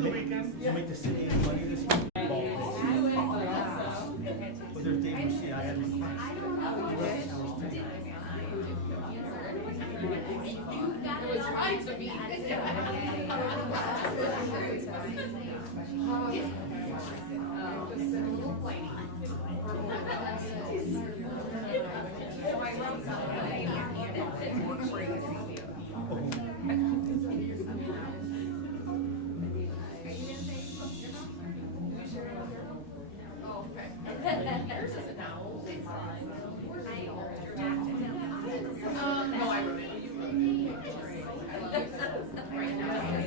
for the weekend. You make the city money this week. Was there a date machine? I had It was right to me. Yours isn't now. It's fine. No, I wrote it. You wrote it. Right now.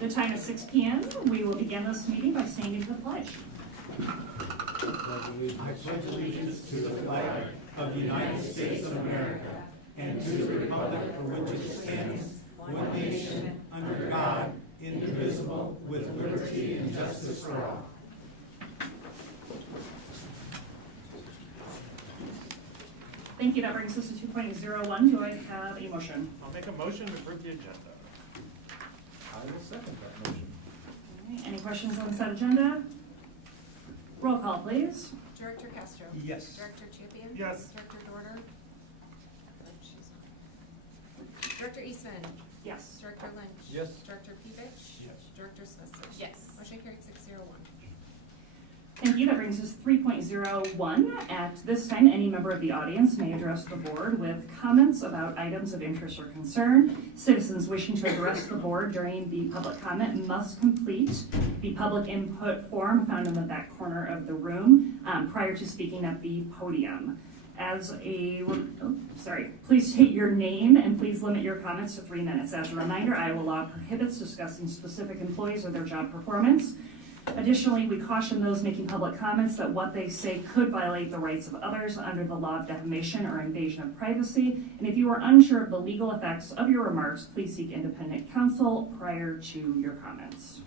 The time is 6 p.m. We will begin this meeting by singing the pledge. I pledge allegiance to the flag of the United States of America and to the republic for which it stands, one nation, under God, indivisible, with liberty and justice for all. Thank you. That brings us to 2.01. Do I have a motion? I'll make a motion to approve the agenda. I will second that motion. All right, any questions on said agenda? Roll call, please. Director Castro. Yes. Director Champion. Yes. Director Dorter. Oh, she's not. Director Eastman. Yes. Director Lynch. Yes. Director Pevich. Yes. Director Smith. Yes. Motion carried 601. Thank you. That brings us 3.01. At this time, any member of the audience may address the board with comments about items of interest or concern. Citizens wishing to address the board during the public comment must complete the public input form found in the back corner of the room prior to speaking at the podium. Please state your name and please limit your comments to 3 minutes. As a reminder, Iowa law prohibits discussing specific employees or their job performance. Additionally, we caution those making public comments that what they say could violate the rights of others under the law of defamation or invasion of privacy. And if you are unsure of the legal effects of your remarks, please seek independent counsel prior to your comments.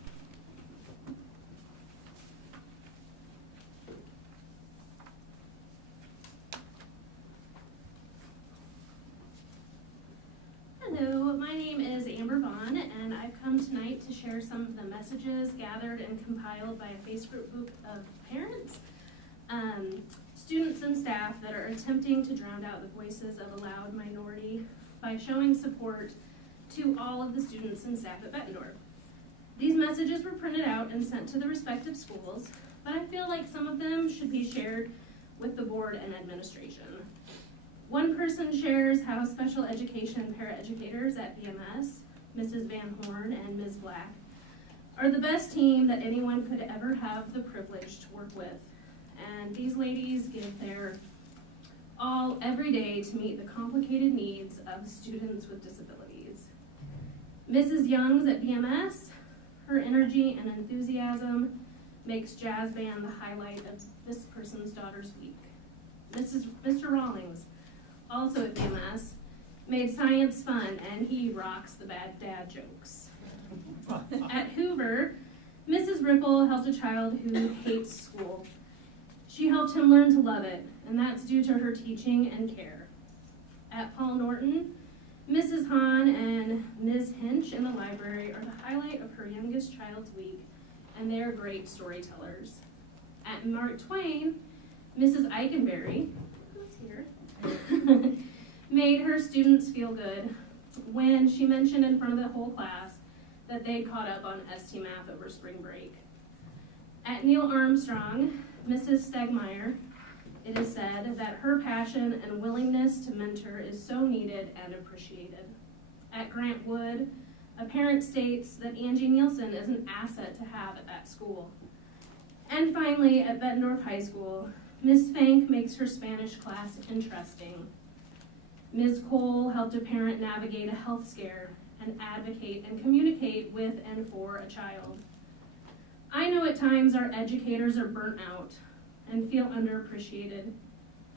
Hello, my name is Amber Vaughn, and I've come tonight to share some of the messages gathered and compiled by a Facebook group of parents, students and staff that are attempting to drown out the voices of a loud minority by showing support to all of the students and staff at Bettendorf. These messages were printed out and sent to the respective schools, but I feel like some of them should be shared with the board and administration. One person shares how special education paraeducators at BMS, Mrs. Van Horn and Ms. Black, are the best team that anyone could ever have the privilege to work with. And these ladies give their all every day to meet the complicated needs of students with disabilities. Mrs. Young's at BMS, her energy and enthusiasm makes jazz band the highlight of this person's daughter's week. Mr. Rawlings, also at BMS, made science fun, and he rocks the bad dad jokes. At Hoover, Mrs. Ripple helped a child who hates school. She helped him learn to love it, and that's due to her teaching and care. At Paul Norton, Mrs. Hahn and Ms. Hinch in the library are the highlight of her youngest child's week, and they are great storytellers. At Mark Twain, Mrs. Eikenberry, who's here, made her students feel good when she mentioned in front of the whole class that they'd caught up on ST Math over spring break. At Neil Armstrong, Mrs. Stegmeyer, it is said that her passion and willingness to mentor is so needed and appreciated. At Grant Wood, a parent states that Angie Nielsen is an asset to have at that school. And finally, at Bettendorf High School, Ms. Fank makes her Spanish class interesting. Ms. Cole helped a parent navigate a health scare and advocate and communicate with and for a child. I know at times our educators are burnt out and feel underappreciated,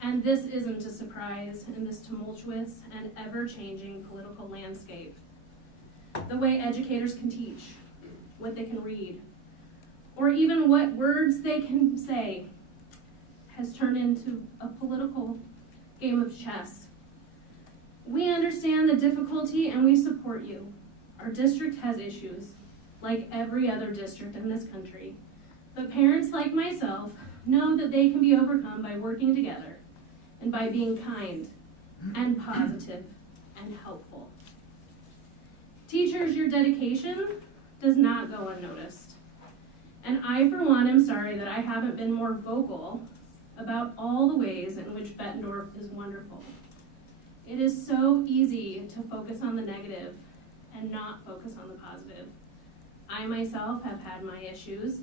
and this isn't a surprise in this tumultuous and ever-changing political landscape. The way educators can teach, what they can read, or even what words they can say has turned into a political game of chess. We understand the difficulty and we support you. Our district has issues, like every other district in this country. But parents like myself know that they can be overcome by working together and by being kind and positive and helpful. Teachers, your dedication does not go unnoticed. And I, for one, am sorry that I haven't been more vocal about all the ways in which Bettendorf is wonderful. It is so easy to focus on the negative and not focus on the positive. I myself have had my issues,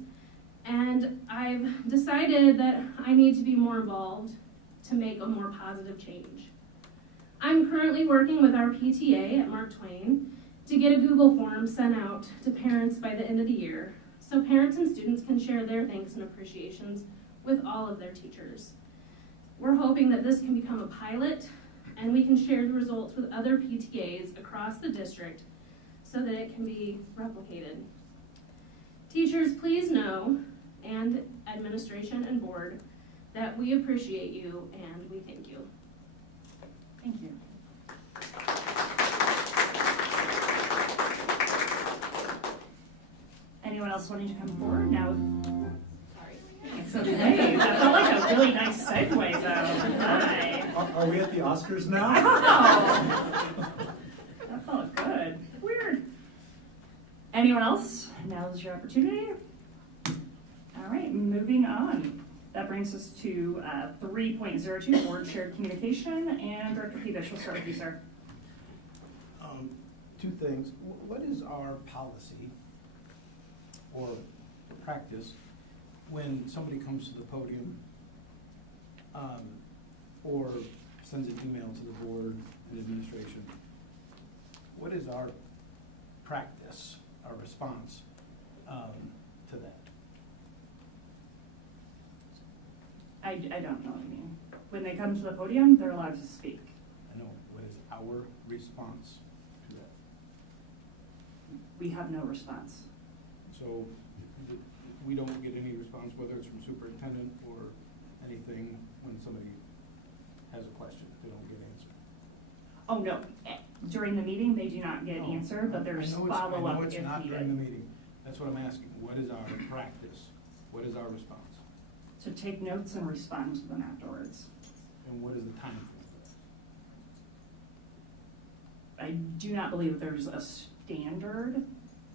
and I've decided that I need to be more involved to make a more positive change. I'm currently working with our PTA at Mark Twain to get a Google form sent out to parents by the end of the year so parents and students can share their thanks and appreciations with all of their teachers. We're hoping that this can become a pilot and we can share the results with other PTAs across the district so that it can be replicated. Teachers, please know, and administration and board, that we appreciate you and we thank you. Thank you. Anyone else wanting to come forward now? Sorry. It's okay. That felt like a really nice segue, though. Hi. Are we at the Oscars now? Wow. That felt good. Weird. Anyone else? Now is your opportunity. All right, moving on. That brings us to 3.02, Board Shared Communication, and Director Peevish, we'll start with you, sir. Two things. What is our policy or practice when somebody comes to the podium or sends an email to the board and administration? What is our practice, our response to that? I don't know what you mean. When they come to the podium, they're allowed to speak. I know, what is our response to that? We have no response. So we don't get any response, whether it's from superintendent or anything, when somebody has a question, they don't get answered. Oh, no. During the meeting, they do not get No, answered, but there's I know follow-up if it's not during the needed. meeting. That's what I'm asking. What is our practice? What is our response? To take notes and respond to them afterwards. And what is the time frame for that? I do not believe there's a standard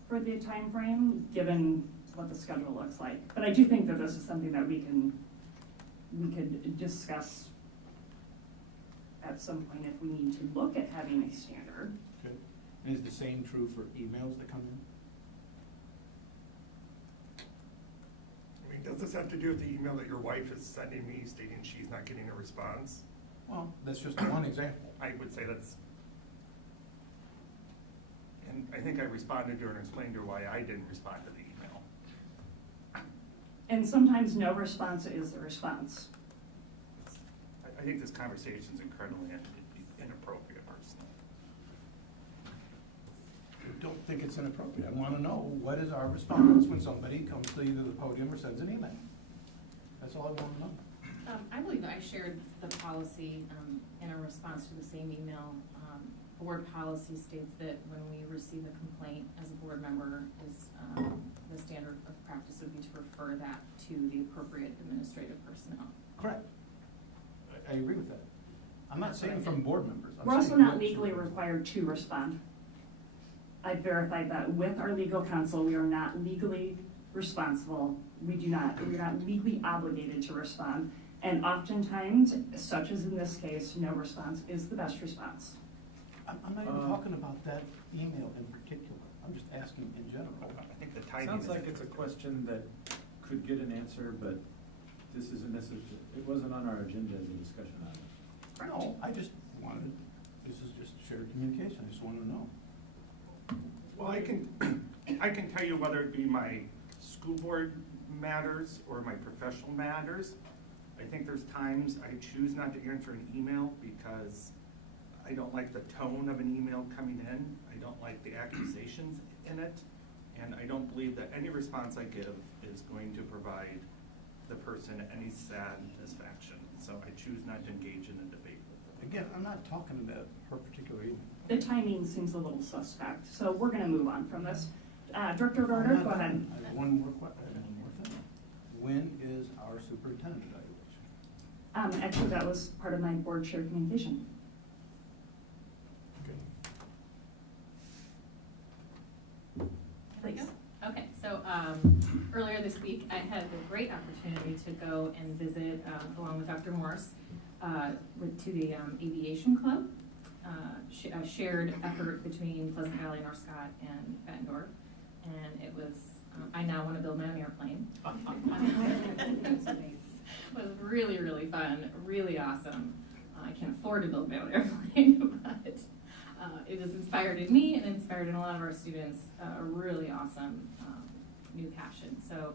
for the time frame, given what the schedule looks like. But I do think that this is something that we could discuss at some point if we need to look at having a standard. Okay. And is the same true for emails that come in? I mean, does this have to do with the email that your wife is sending me stating she's not getting a response? Well, that's just one example. I would say that's, and I think I responded to her and explained to her why I didn't respond to the email. And sometimes no response is the response. I think this conversation is incredibly inappropriate, personally. I don't think it's inappropriate. I want to know, what is our response when somebody comes to either the podium or sends an email? That's all I want to know. I believe I shared the policy in a response to the same email. Board policy states that when we receive a complaint as a board member, the standard of practice would be to refer that to the appropriate administrative personnel. Correct. I agree with that. I'm not saying from board members. I'm We're also saying not board legally members. required to respond. I verified that with our legal counsel. We are not legally responsible. We are not legally obligated to respond. And oftentimes, such as in this case, no response is the best response. I'm not even talking about that email in particular. I'm just asking in general. I think the timing Sounds is. like it's a question that could get an answer, but this isn't necessarily, it wasn't on our agenda as a discussion item. No, I just wanted, this is just shared communication. I just wanted to know. Well, I can tell you whether it be my school board matters or my professional matters. I think there's times I choose not to answer an email because I don't like the tone of an email coming in. I don't like the accusations in it. And I don't believe that any response I give is going to provide the person any satisfaction. So I choose not to engage in a debate with them. Again, I'm not talking about her particular email. The timing seems a little suspect, so we're gonna move on from this. Director Gorder, go ahead. I have one more thing. When is our superintendent evaluation? Actually, that was part of my board shared communication. Please. Okay, so earlier this week, I had the great opportunity to go and visit, along with Dr. Morse, to the Aviation Club, a shared effort between Pleasant Valley, North Scott, and Bettendorf. And it was, I now want to build my own airplane. It was really, really fun, really awesome. I can't afford to build my own airplane, but it has inspired in me and inspired in a lot of our students a really awesome new passion. So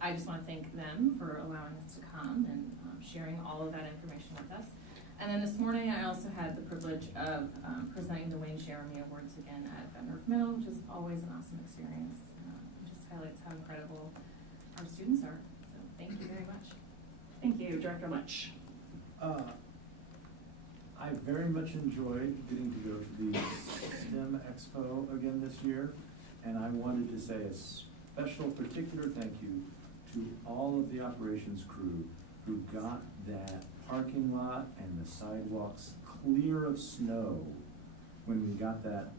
I just want to thank them for allowing us to come and sharing all of that information with us. And then this morning, I also had the privilege of presenting the Wayne Jeremy Awards again at Bett Middle, which is always an awesome experience. It just highlights how incredible our students are. So thank you very much. Thank you, Director Lynch. I very much enjoyed getting to go to the STEM Expo again this year, and I wanted to say a special particular thank you to all of the operations crew who got that parking lot and the sidewalks clear of snow when we got that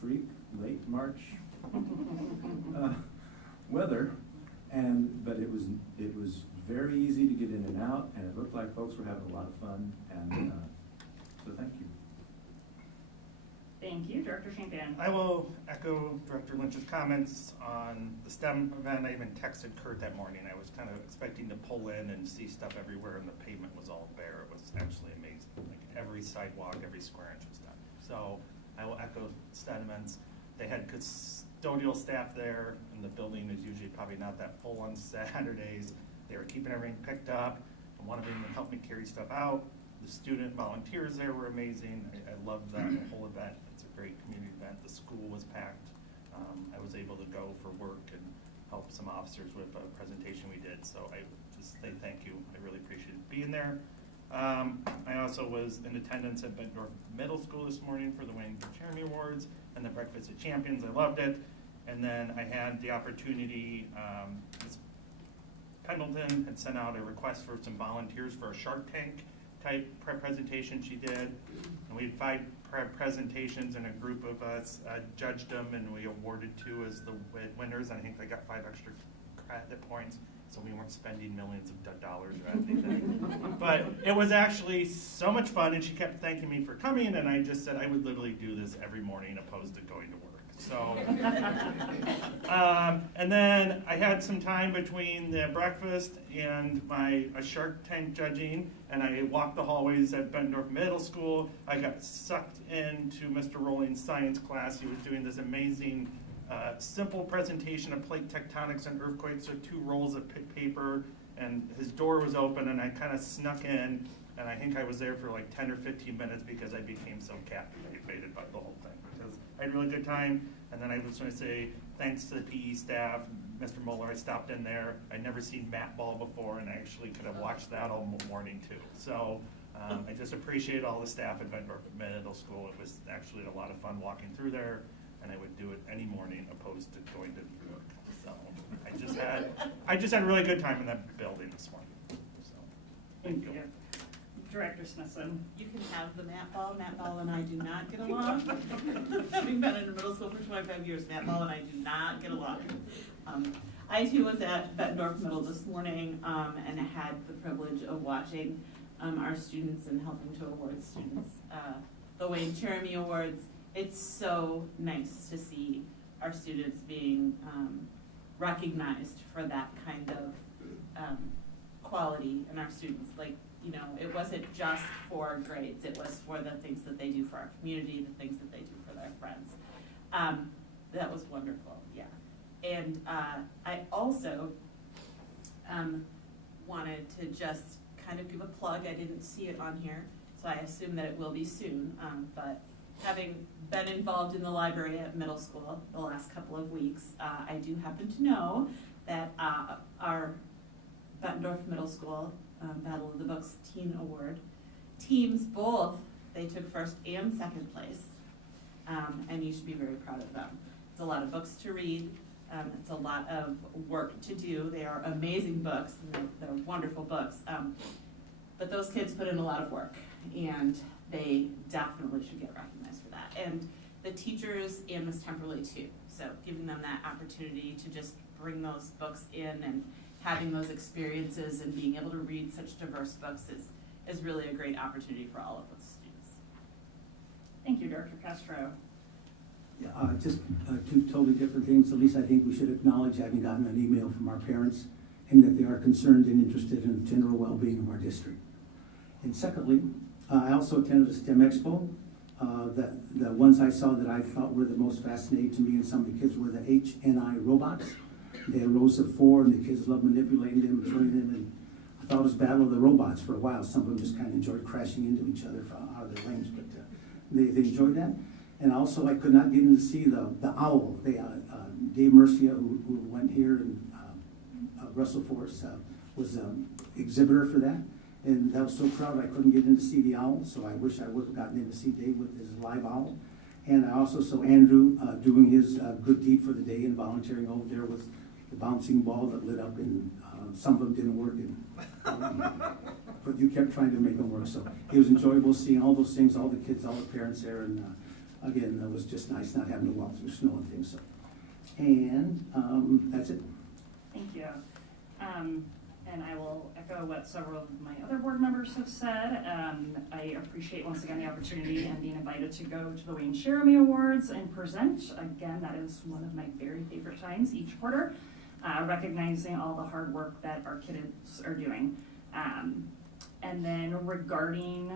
freak late March weather, but it was very easy to get in and out, and it looked like folks were having a lot of fun, and so thank you. Thank you, Director Champagne. I will echo Director Lynch's comments on the STEM event. I even texted Kurt that morning. I was kind of expecting to pull in and see stuff everywhere, and the pavement was all bare. It was actually amazing. Like every sidewalk, every square inch was done. So I will echo sentiments. They had custodial staff there, and the building is usually probably not that full on Saturdays. They were keeping everything picked up, and one of them helped me carry stuff out. The student volunteers there were amazing. I loved that whole event. It's a great community event. The school was packed. I was able to go for work and help some officers with a presentation we did. So I just say thank you. I really appreciated being there. I also was in attendance at Bett Middle School this morning for the Wayne Jeremy Awards and the Breakfast of Champions. I loved it. And then I had the opportunity, Ms. Pendleton had sent out a request for some volunteers for a Shark Tank type presentation she did. And we had 5 presentations, and a group of us judged them, and we awarded 2 as the winners. And I think they got 5 extra credit points, so we weren't spending millions of dollars or anything. But it was actually so much fun, and she kept thanking me for coming, and I just said I would literally do this every morning opposed to going to work. So, and then I had some time between the breakfast and my Shark Tank judging, and I walked the hallways at Bettendorf Middle School. I got sucked into Mr. Rolling's science class. He was doing this amazing, simple presentation of plate tectonics and earthquakes with 2 rolls of paper, and his door was open, and I kind of snuck in, and I think I was there for like 10 or 15 minutes because I became so captivated by the whole thing. Because I had a really good time, and then I was going to say thanks to the PE staff, Mr. Mueller. I stopped in there. I'd never seen mat ball before, and I actually could have watched that all morning too. So I just appreciate all the staff at Bett Middle School. It was actually a lot of fun walking through there, and I would do it any morning opposed to going to work. So I just had a really good time in that building this morning. So Thank you. Director Smithson. You can have the Matt Ball and I do not get along. Having been in middle school for 25 years, Matt Ball and I do not get along. I too was at Bettendorf Middle this morning and had the privilege of watching our students and helping to award students the Wayne Jeremy Awards. It's so nice to see our students being recognized for that kind of quality in our students. Like, you know, it wasn't just for grades, it was for the things that they do for our community, the things that they do for their friends. That was wonderful, yeah. And I also wanted to just kind of give a plug. I didn't see it on here, so I assume that it will be soon. But having been involved in the library at middle school the last couple of weeks, I do happen to know that our Bettendorf Middle School Battle of the Books Teen Award teams both, they took 1st and 2nd place, and you should be very proud of them. It's a lot of books to read. It's a lot of work to do. They are amazing books, and they're wonderful books. But those kids put in a lot of work, and they definitely should get recognized for that. And the teachers and Ms. Temperley too. So giving them that opportunity to just bring those books in and having those experiences and being able to read such diverse books is really a great opportunity for all of us students. Thank you, Director Castro. Yeah, just 2 totally different things. At least I think we should acknowledge having gotten an email from our parents and that they are concerned and interested in the general well-being of our district. And secondly, I also attended the STEM Expo, The ones I saw that I thought were the most fascinating to me and some of the kids were the HNI robots. They had rows of 4 and the kids loved manipulating them and turning them, and I thought it was Battle of the Robots for a while. Some of them just kind of enjoyed crashing into each other out of their range, but they enjoyed that. And also I could not get in to see the owl. Dave Mercia, who went here and wrestled for us, was exhibitor for that. And I was so proud I couldn't get in to see the owl, so I wish I would have gotten in to see Dave with his live owl. And I also saw Andrew doing his good deed for the day and volunteering over there with the bouncing ball that lit up, and some of them didn't work, but you kept trying to make them work. So it was enjoyable seeing all those things, all the kids, all the parents there, and again, it was just nice not having to walk through snow and things. So, and that's it. Thank you. And I will echo what several of my other board members have said. I appreciate once again the opportunity and being invited to go to the Wayne Jeremy Awards and present. Again, that is one of my very favorite times each quarter, recognizing all the hard work that our kids are doing. And then regarding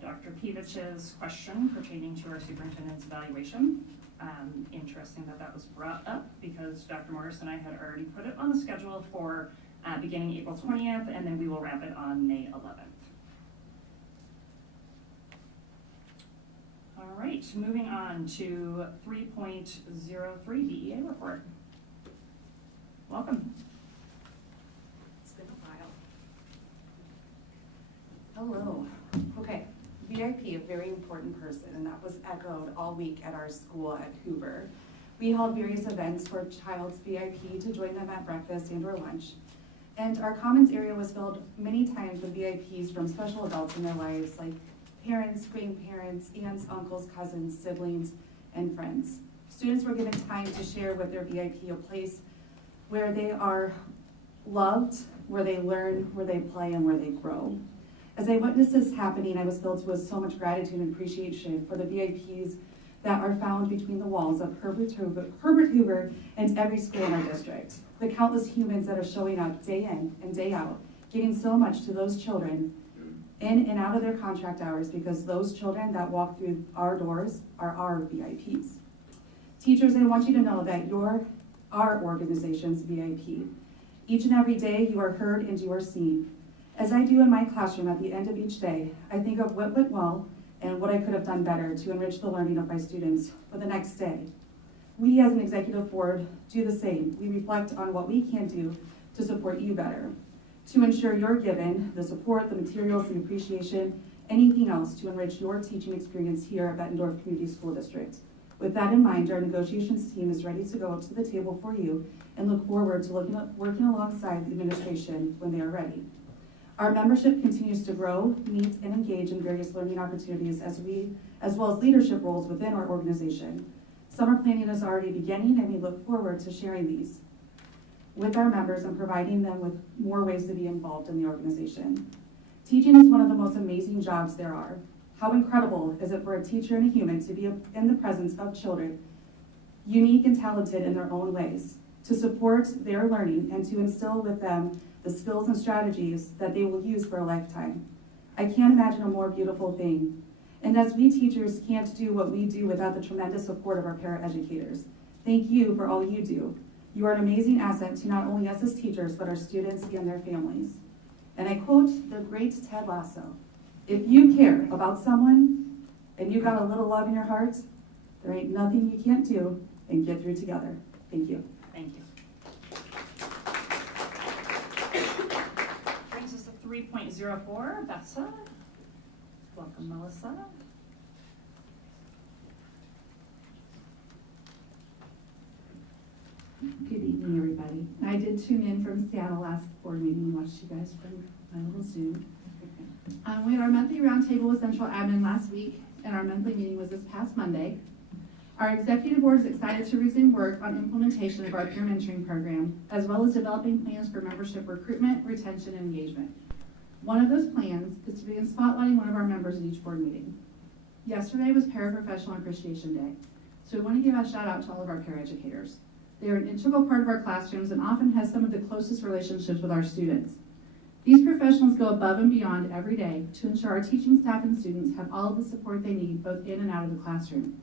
Dr. Peevich's question pertaining to our superintendent's evaluation, interesting that was brought up because Dr. Morris and I had already put it on the schedule for beginning April 20th, and then we will wrap it on May 11th. All right, moving on to 3.03 DEA report. Welcome. It's been a while. Hello. Okay, VIP, a very important person, and that was echoed all week at our school at Hoover. We held various events for child's VIP to join them at breakfast and or lunch. And our commons area was filled many times with VIPs from special adults in their lives, like parents, grandparents, aunts, uncles, cousins, siblings, and friends. Students were given time to share with their VIP a place where they are loved, where they learn, where they play, and where they grow. As I witnessed this happening, I was filled with so much gratitude and appreciation for the VIPs that are found between the walls of Herbert Hoover and every school in our district. The countless humans that are showing up day in and day out, giving so much to those children in and out of their contract hours, because those children that walk through our doors are our VIPs. Teachers, I want you to know that you're our organization's VIP. Each and every day you are heard and you are seen. As I do in my classroom at the end of each day, I think of what went well and what I could have done better to enrich the learning of my students for the next day. We as an executive board do the same. We reflect on what we can do to support you better, to ensure you're given the support, the materials, the appreciation, anything else to enrich your teaching experience here at Bettendorf Community School District. With that in mind, our negotiations team is ready to go up to the table for you and look forward to working alongside the administration when they are ready. Our membership continues to grow, meet, and engage in various learning opportunities as well as leadership roles within our organization. Summer planning is already beginning, and we look forward to sharing these with our members and providing them with more ways to be involved in the organization. Teaching is one of the most amazing jobs there are. How incredible is it for a teacher and a human to be in the presence of children, unique and talented in their own ways, to support their learning and to instill with them the skills and strategies that they will use for a lifetime. I can't imagine a more beautiful thing. And as we teachers can't do what we do without the tremendous support of our paraeducators, thank you for all you do. You are an amazing asset to not only us as teachers, but our students and their families. And I quote the great Ted Lasso: if you care about someone and you've got a little love in your heart, there ain't nothing you can't do and get through together. Thank you. Thank you. Brings us to 3.04, Bessa. Welcome, Melissa. Good evening, everybody. I did tune in from Seattle last board meeting and watched you guys from my little Zoom. We had our monthly roundtable with Central Admin last week, and our monthly meeting was this past Monday. Our executive board is excited to resume work on implementation of our peer mentoring program, as well as developing plans for membership recruitment, retention, and engagement. One of those plans is to begin spotlighting one of our members at each board meeting. Yesterday was Paraprofessional Appreciation Day, so we want to give a shout out to all of our paraeducators. They are an integral part of our classrooms and often have some of the closest relationships with our students. These professionals go above and beyond every day to ensure our teaching staff and students have all of the support they need both in and out of the classroom.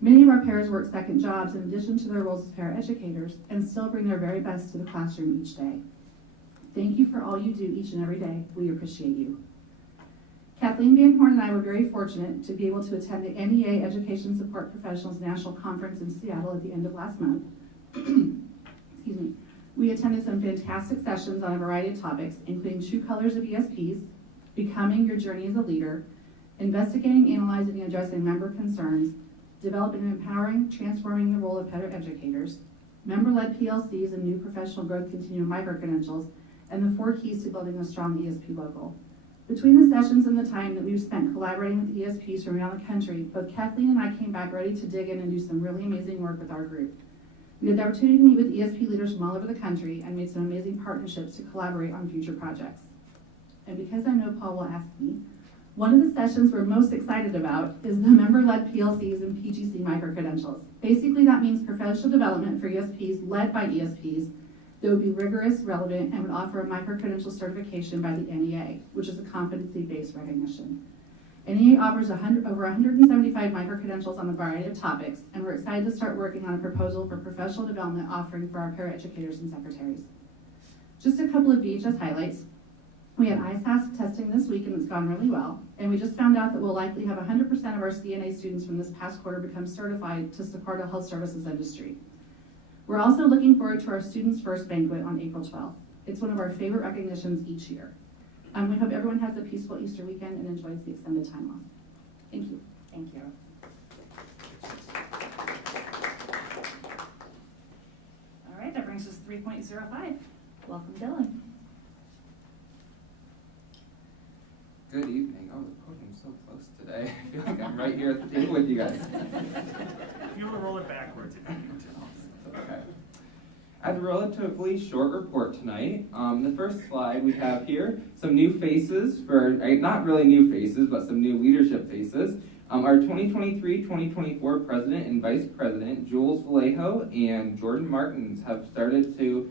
Many of our paras work second jobs in addition to their roles as paraeducators and still bring their very best to the classroom each day. Thank you for all you do each and every day. We appreciate you. Kathleen Van Horn and I were very fortunate to be able to attend the NEA Education Support Professionals National Conference in Seattle at the end of last month. Excuse me. We attended some fantastic sessions on a variety of topics, including true colors of ESPs, becoming your journey as a leader, investigating, analyzing, and addressing member concerns, developing and empowering, transforming the role of educators, member-led PLCs and new professional growth continuum micro-credentials, and the 4 keys to building a strong ESP local. Between the sessions and the time that we've spent collaborating with ESPs from around the country, both Kathleen and I came back ready to dig in and do some really amazing work with our group. We had the opportunity to meet with ESP leaders from all over the country and made some amazing partnerships to collaborate on future projects. And because I know Paul will ask me, one of the sessions we're most excited about is the member-led PLCs and PGC micro-credentials. Basically, that means professional development for ESPs led by ESPs that would be rigorous, relevant, and would offer a micro-credential certification by the NEA, which is a competency-based recognition. NEA offers over 175 micro-credentials on a variety of topics, and we're excited to start working on a proposal for professional development offering for our paraeducators and secretaries. Just a couple of VHS highlights. We had ISASC testing this week, and it's gone really well, and we just found out that we'll likely have 100% of our CNA students from this past quarter become certified to support a health services industry. We're also looking forward to our Students First Banquet on April 12th. It's one of our favorite recognitions each year. We hope everyone has a peaceful Easter weekend and enjoys the extended time off. Thank you. Thank you. All right, that brings us to 3.05. Welcome, Dylan. Good evening. Oh, the podium's so close today. I feel like I'm right here at the table with you guys. If you want to roll it backwards. Okay. I have a relatively short report tonight. The first slide we have here, some new faces for, not really new faces, but some new leadership faces. Our 2023-2024 President and Vice President, Jules Vallejo and Jordan Martins, have started to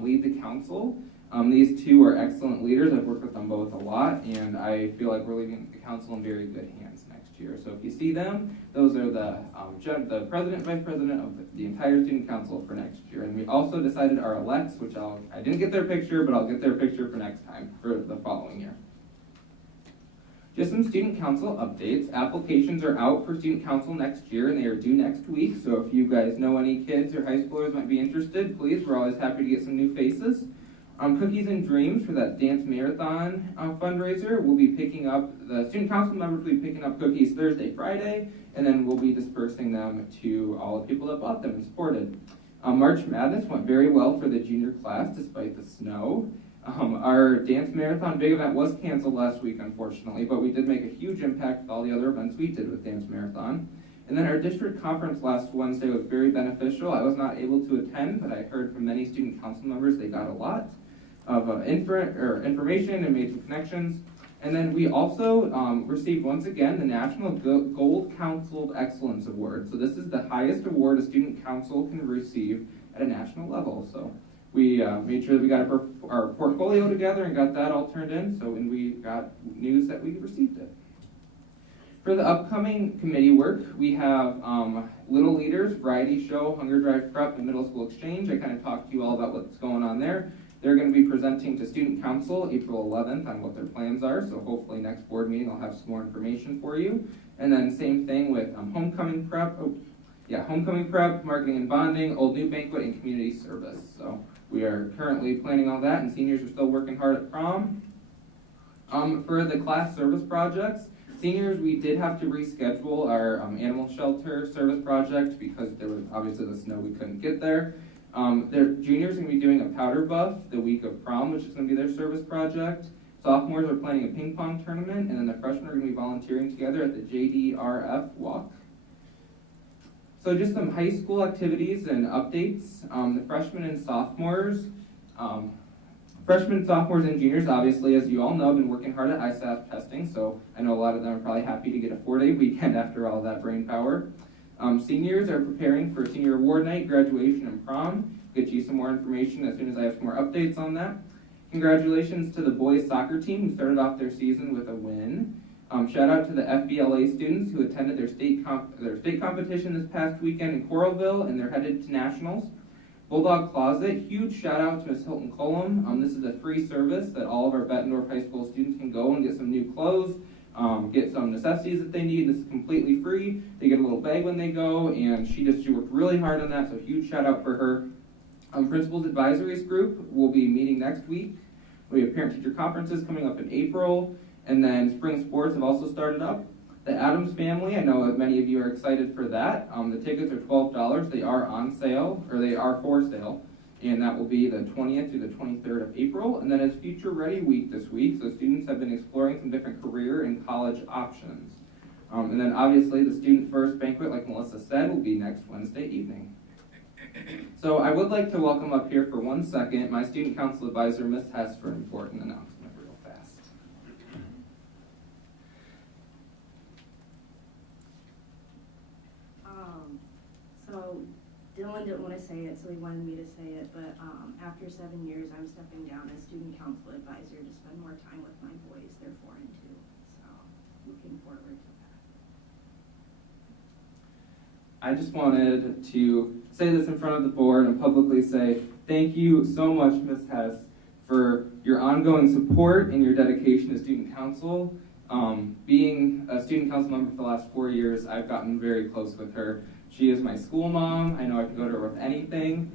lead the council. These two are excellent leaders. I've worked with them both a lot, and I feel like we're leaving the council in very good hands next year. So if you see them, those are the president and vice president of the entire student council for next year. And we also decided our elects, which I didn't get their picture, but I'll get their picture for next time, for the following year. Just some student council updates. Applications are out for student council next year, and they are due next week. So if you guys know any kids or high schoolers might be interested, please, we're always happy to get some new faces. Cookies and Dreams for that dance marathon fundraiser. We'll be picking up, the student council members will be picking up cookies Thursday, Friday, and then we'll be dispersing them to all the people that bought them and supported. March Madness went very well for the junior class despite the snow. Our dance marathon big event was canceled last week, unfortunately, but we did make a huge impact with all the other events we did with dance marathon. And then our district conference last Wednesday was very beneficial. I was not able to attend, but I heard from many student council members they got a lot of information and made some connections. And then we also received once again the National Gold Council Excellence Award. So this is the highest award a student council can receive at a national level. So we made sure that we got our portfolio together and got that all turned in. So when we got news that we received it. For the upcoming committee work, we have Little Leaders, Variety Show, Hunger Drive Prep, and Middle School Exchange. I kind of talked to you all about what's going on there. They're going to be presenting to Student Council April 11th on what their plans are, so hopefully next board meeting I'll have some more information for you. And then same thing with Homecoming Prep, Homecoming Prep, Marketing and Bonding, Old New Banquet, and Community Service. So we are currently planning all that, and seniors are still working hard at prom. For the class service projects, seniors, we did have to reschedule our animal shelter service project because there was obviously the snow, we couldn't get there. Their juniors are going to be doing a powder buff the week of prom, which is going to be their service project. Sophomores are planning a ping pong tournament, and then the freshmen are going to be volunteering together at the JDRF walk. So just some high school activities and updates. The freshmen, sophomores, and juniors, obviously, as you all know, have been working hard at ISAF testing, so I know a lot of them are probably happy to get a 4-day weekend after all that brain power. Seniors are preparing for senior award night, graduation, and prom. Get you some more information as soon as I have some more updates on that. Congratulations to the boys soccer team who started off their season with a win. Shout out to the FBLA students who attended their state competition this past weekend in Coralville, and they're headed to nationals. Bulldog Closet, huge shout out to Ms. Hilton Cullum. This is a free service that all of our Bettendorf High School students can go and get some new clothes, get some necessities that they need. This is completely free. They get a little bag when they go, and she worked really hard on that, so huge shout out for her. Principals Advisories Group will be meeting next week. We have parent-teacher conferences coming up in April, and then spring sports have also started up. The Adams family, I know many of you are excited for that. The tickets are $12. They are on sale, or they are for sale, and that will be the 20th through the 23rd of April. And then it's Future Ready Week this week, so students have been exploring some different career and college options. And then obviously the Student First Banquet, like Melissa said, will be next Wednesday evening. So I would like to welcome up here for 1 second my Student Council Advisor, Ms. Hess, for an important announcement real fast. So Dylan didn't want to say it, so he wanted me to say it, but after 7 years, I'm stepping down as Student Council Advisor to spend more time with my boys. They're 4 and 2, so looking forward to that. I just wanted to say this in front of the board and publicly say thank you so much, Ms. Hess, for your ongoing support and your dedication to student council. Being a student council member for the last 4 years, I've gotten very close with her. She is my school mom. I know I can go to her with anything.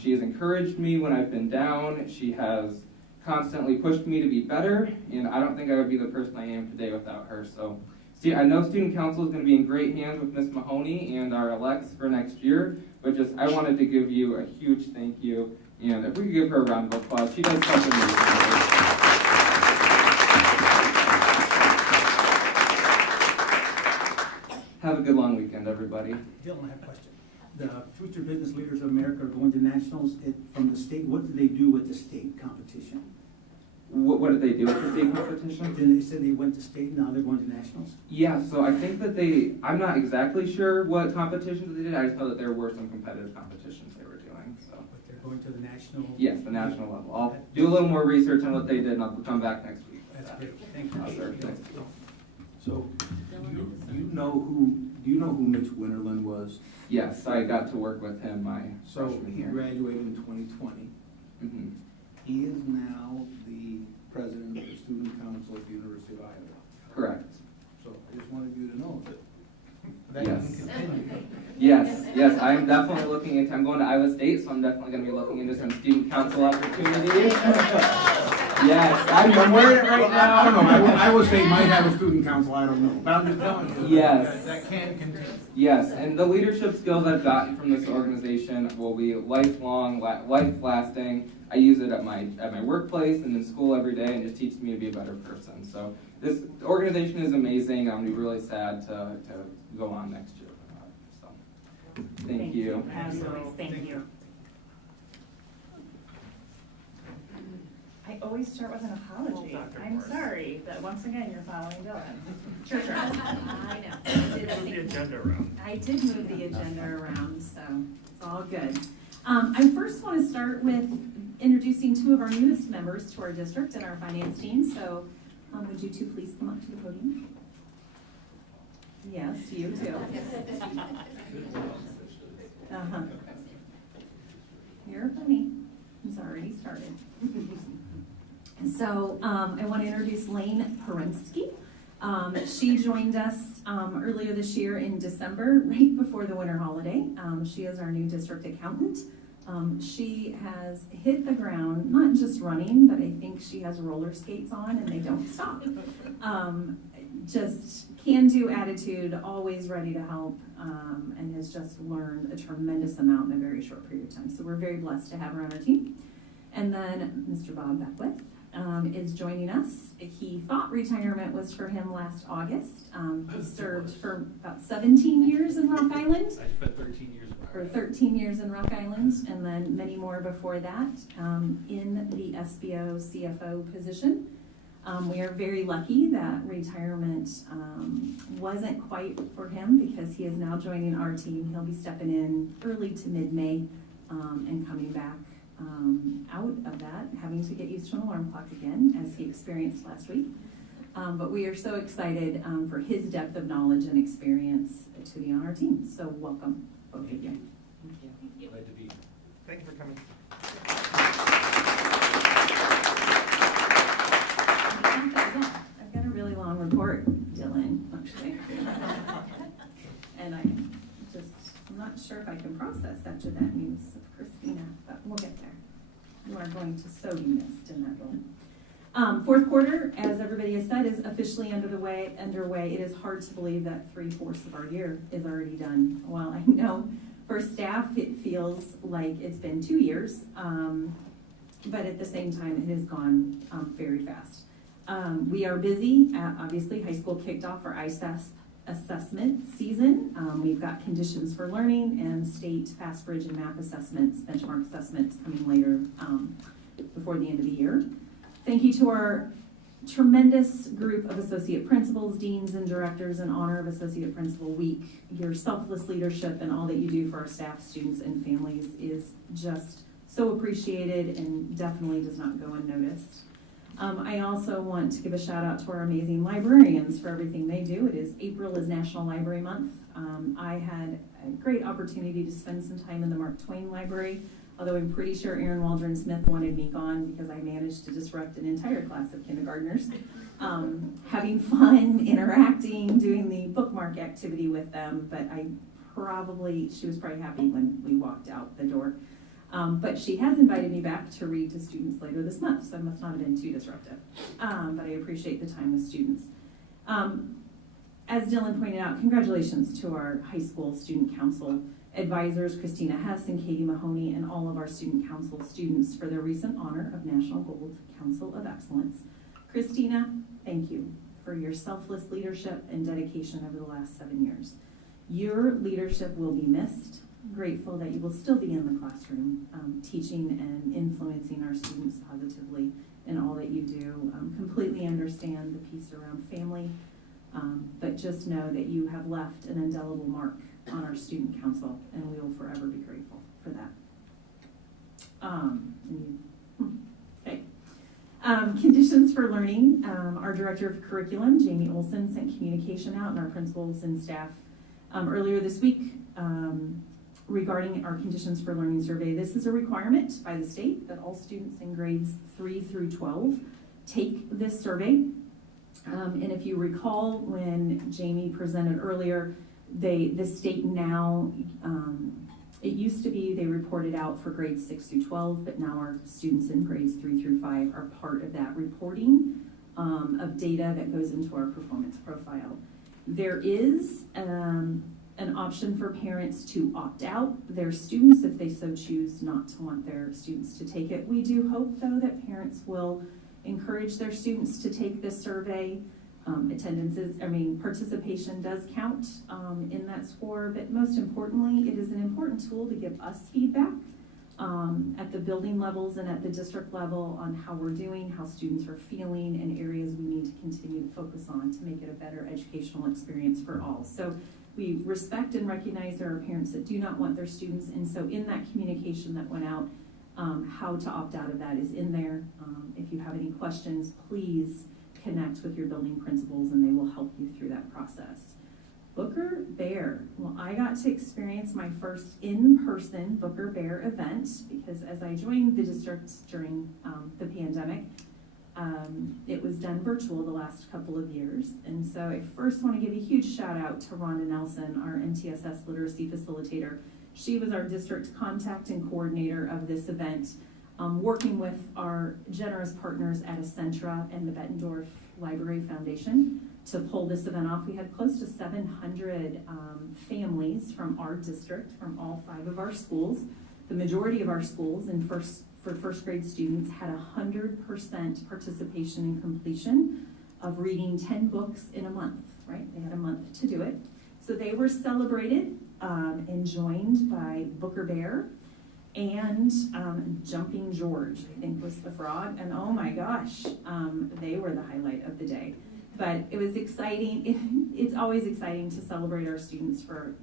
She has encouraged me when I've been down. She has constantly pushed me to be better, and I don't think I would be the person I am today without her. So I know student council is going to be in great hands with Ms. Mahoney and our elects for next year, but I wanted to give you a huge thank you, and if we could give her a round of applause. She does such amazing work. Have a good long weekend, everybody. Dylan, I have a question. The Future Business Leaders of America are going to nationals from the state. What did they do with the state competition? What did they do with the state competition? Then they said they went to state, now they're going to nationals? Yeah, so I think that I'm not exactly sure what competitions they did. I just know that there were some competitive competitions they were doing. So. But they're going to the national? Yes, the national level. I'll do a little more research on what they did, and I'll come back next week. That's great. Thank you. Sure. Thanks. So, do you know who Mitch Winterland was? Yes, I got to work with him my So freshman he year. graduated in 2020. Mm-hmm. He is now the president of the Student Council at the University of Iowa. Correct. So I just wanted you to know that. Yes. Yes, I'm definitely looking into, I'm going to Iowa State, so I'm definitely going to be looking into some student council opportunities. Yes, I'm wearing it right now. I don't know, Iowa State might have a student council, I don't know. But I'm just telling you. Yes. That can continue. Yes, and the leadership skills I've gotten from this organization will be lifelong, life-lasting. I use it at my workplace and in school every day, and just teaches me to be a better person. So this organization is amazing. I'm going to be really sad to go on next year. So thank you. As always, thank you. I always start with an apology. Dr. I'm Morris. sorry that once again you're following Dylan. Sure. I know. Move the agenda around. I did move the agenda around, so it's all good. I first want to start with introducing 2 of our newest members to our district and our finance team. So would you 2 please come up to the podium? Yes, you too. Uh-huh. You're funny. It's already started. So I want to introduce Lane Perinsky. She joined us earlier this year in December, right before the winter holiday. She is our new district accountant. She has hit the ground, not just running, but I think she has roller skates on and they don't stop. Just can-do attitude, always ready to help, and has just learned a tremendous amount in a very short period of time. So we're very blessed to have her on our team. And then Mr. Bob Beckwith is joining us. He thought retirement was for him last August. He served for about 17 years in Rock Island. I spent 13 years in For 13 years in Rock Island, and then many more before that in the SBO CFO position. We are very lucky that retirement wasn't quite for him because he is now joining our team. He'll be stepping in early to mid-May and coming back out of that, having to get used to an alarm clock again, as he experienced last week. But we are so excited for his depth of knowledge and experience to be on our team. So welcome, both of you. Thank you. Thank you. Glad to be here. Thank you for coming. I've got a really long report, Dylan, actually. And I'm not sure if I can process after that news of Christina, but we'll get there. You are going to so be missed in that role. Fourth quarter, as everybody has said, is officially underway. It is hard to believe that 3/4 of our year is already done. While I know for staff it feels like it's been 2 years, but at the same time it has gone very fast. We are busy. Obviously, high school kicked off our ISASP assessment season. We've got conditions for learning and state FastBridge and MAP assessments, benchmark assessments coming later before the end of the year. Thank you to our tremendous group of associate principals, deans, and directors in honor of Associate Principal Week. Your selfless leadership and all that you do for our staff, students, and families is just so appreciated and definitely does not go unnoticed. I also want to give a shout out to our amazing librarians for everything they do. April is National Library Month. I had a great opportunity to spend some time in the Mark Twain Library, although I'm pretty sure Aaron Waldron Smith wanted me gone because I managed to disrupt an entire class of kindergartners. Having fun, interacting, doing the bookmark activity with them, but she was probably happy when we walked out the door. But she has invited me back to read to students later this month, so I must not have been too disruptive. But I appreciate the time with students. As Dylan pointed out, congratulations to our high school student council advisors, Christina Hess and Katie Mahoney, and all of our student council students for their recent honor of National Gold Council of Excellence. Christina, thank you for your selfless leadership and dedication over the last 7 years. Your leadership will be missed. Grateful that you will still be in the classroom, teaching and influencing our students positively in all that you do. Completely understand the piece around family, but just know that you have left an indelible mark on our student council, and we will forever be grateful for that. Okay. Conditions for learning. Our director of curriculum, Jamie Olson, sent communication out, and our principals and staff earlier this week regarding our conditions for learning survey. This is a requirement by the state that all students in grades 3 through 12 take this survey. And if you recall, when Jamie presented earlier, the state now, it used to be they reported out for grades 6 through 12, but now our students in grades 3 through 5 are part of that reporting of data that goes into our performance profile. There is an option for parents to opt out their students if they so choose not to want their students to take it. We do hope, though, that parents will encourage their students to take this survey. Participation does count in that score, but most importantly, it is an important tool to give us feedback at the building levels and at the district level on how we're doing, how students are feeling, and areas we need to continue to focus on to make it a better educational experience for all. So we respect and recognize there are parents that do not want their students, and so in that communication that went out, how to opt out of that is in there. If you have any questions, please connect with your building principals and they will help you through that process. Booker Bear. Well, I got to experience my first in-person Booker Bear event because as I joined the district during the pandemic, it was done virtual the last couple of years. And so I first want to give a huge shout out to Rhonda Nelson, our MTSS literacy facilitator. She was our district contact and coordinator of this event, working with our generous partners at Essentra and the Bettendorf Library Foundation to pull this event off. We had close to 700 families from our district, from all 5 of our schools. The majority of our schools for first grade students had 100% participation and completion of reading 10 books in a month, right? They had a month to do it. So they were celebrated and joined by Booker Bear and Jumping George, I think was the frog. And oh my gosh, they were the highlight of the day. But it was exciting. It's always exciting to celebrate our students for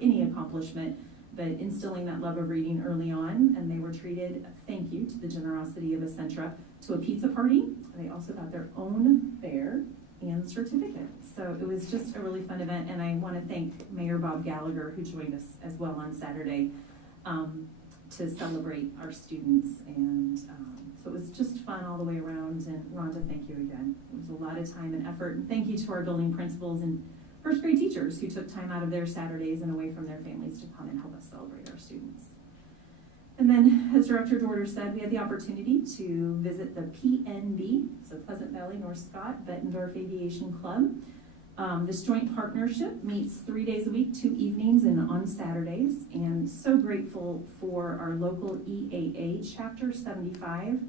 any accomplishment. but instilling that love of reading early on, and they were treated, thank you to the generosity of Essentra, to a pizza party. They also got their own fare and certificate. So it was just a really fun event, and I want to thank Mayor Bob Gallagher, who joined us as well on Saturday, to celebrate our students. And so it was just fun all the way around. And Rhonda, thank you again. It was a lot of time and effort. And thank you to our building principals and first grade teachers who took time out of their Saturdays and away from their families to come and help us celebrate our students. And then, as Director Dorder said, we had the opportunity to visit the PNB, so Pleasant Valley North Scott Bettendorf Aviation Club. This joint partnership meets 3 days a week, 2 evenings and on Saturdays, and so grateful for our local EAA chapter 75.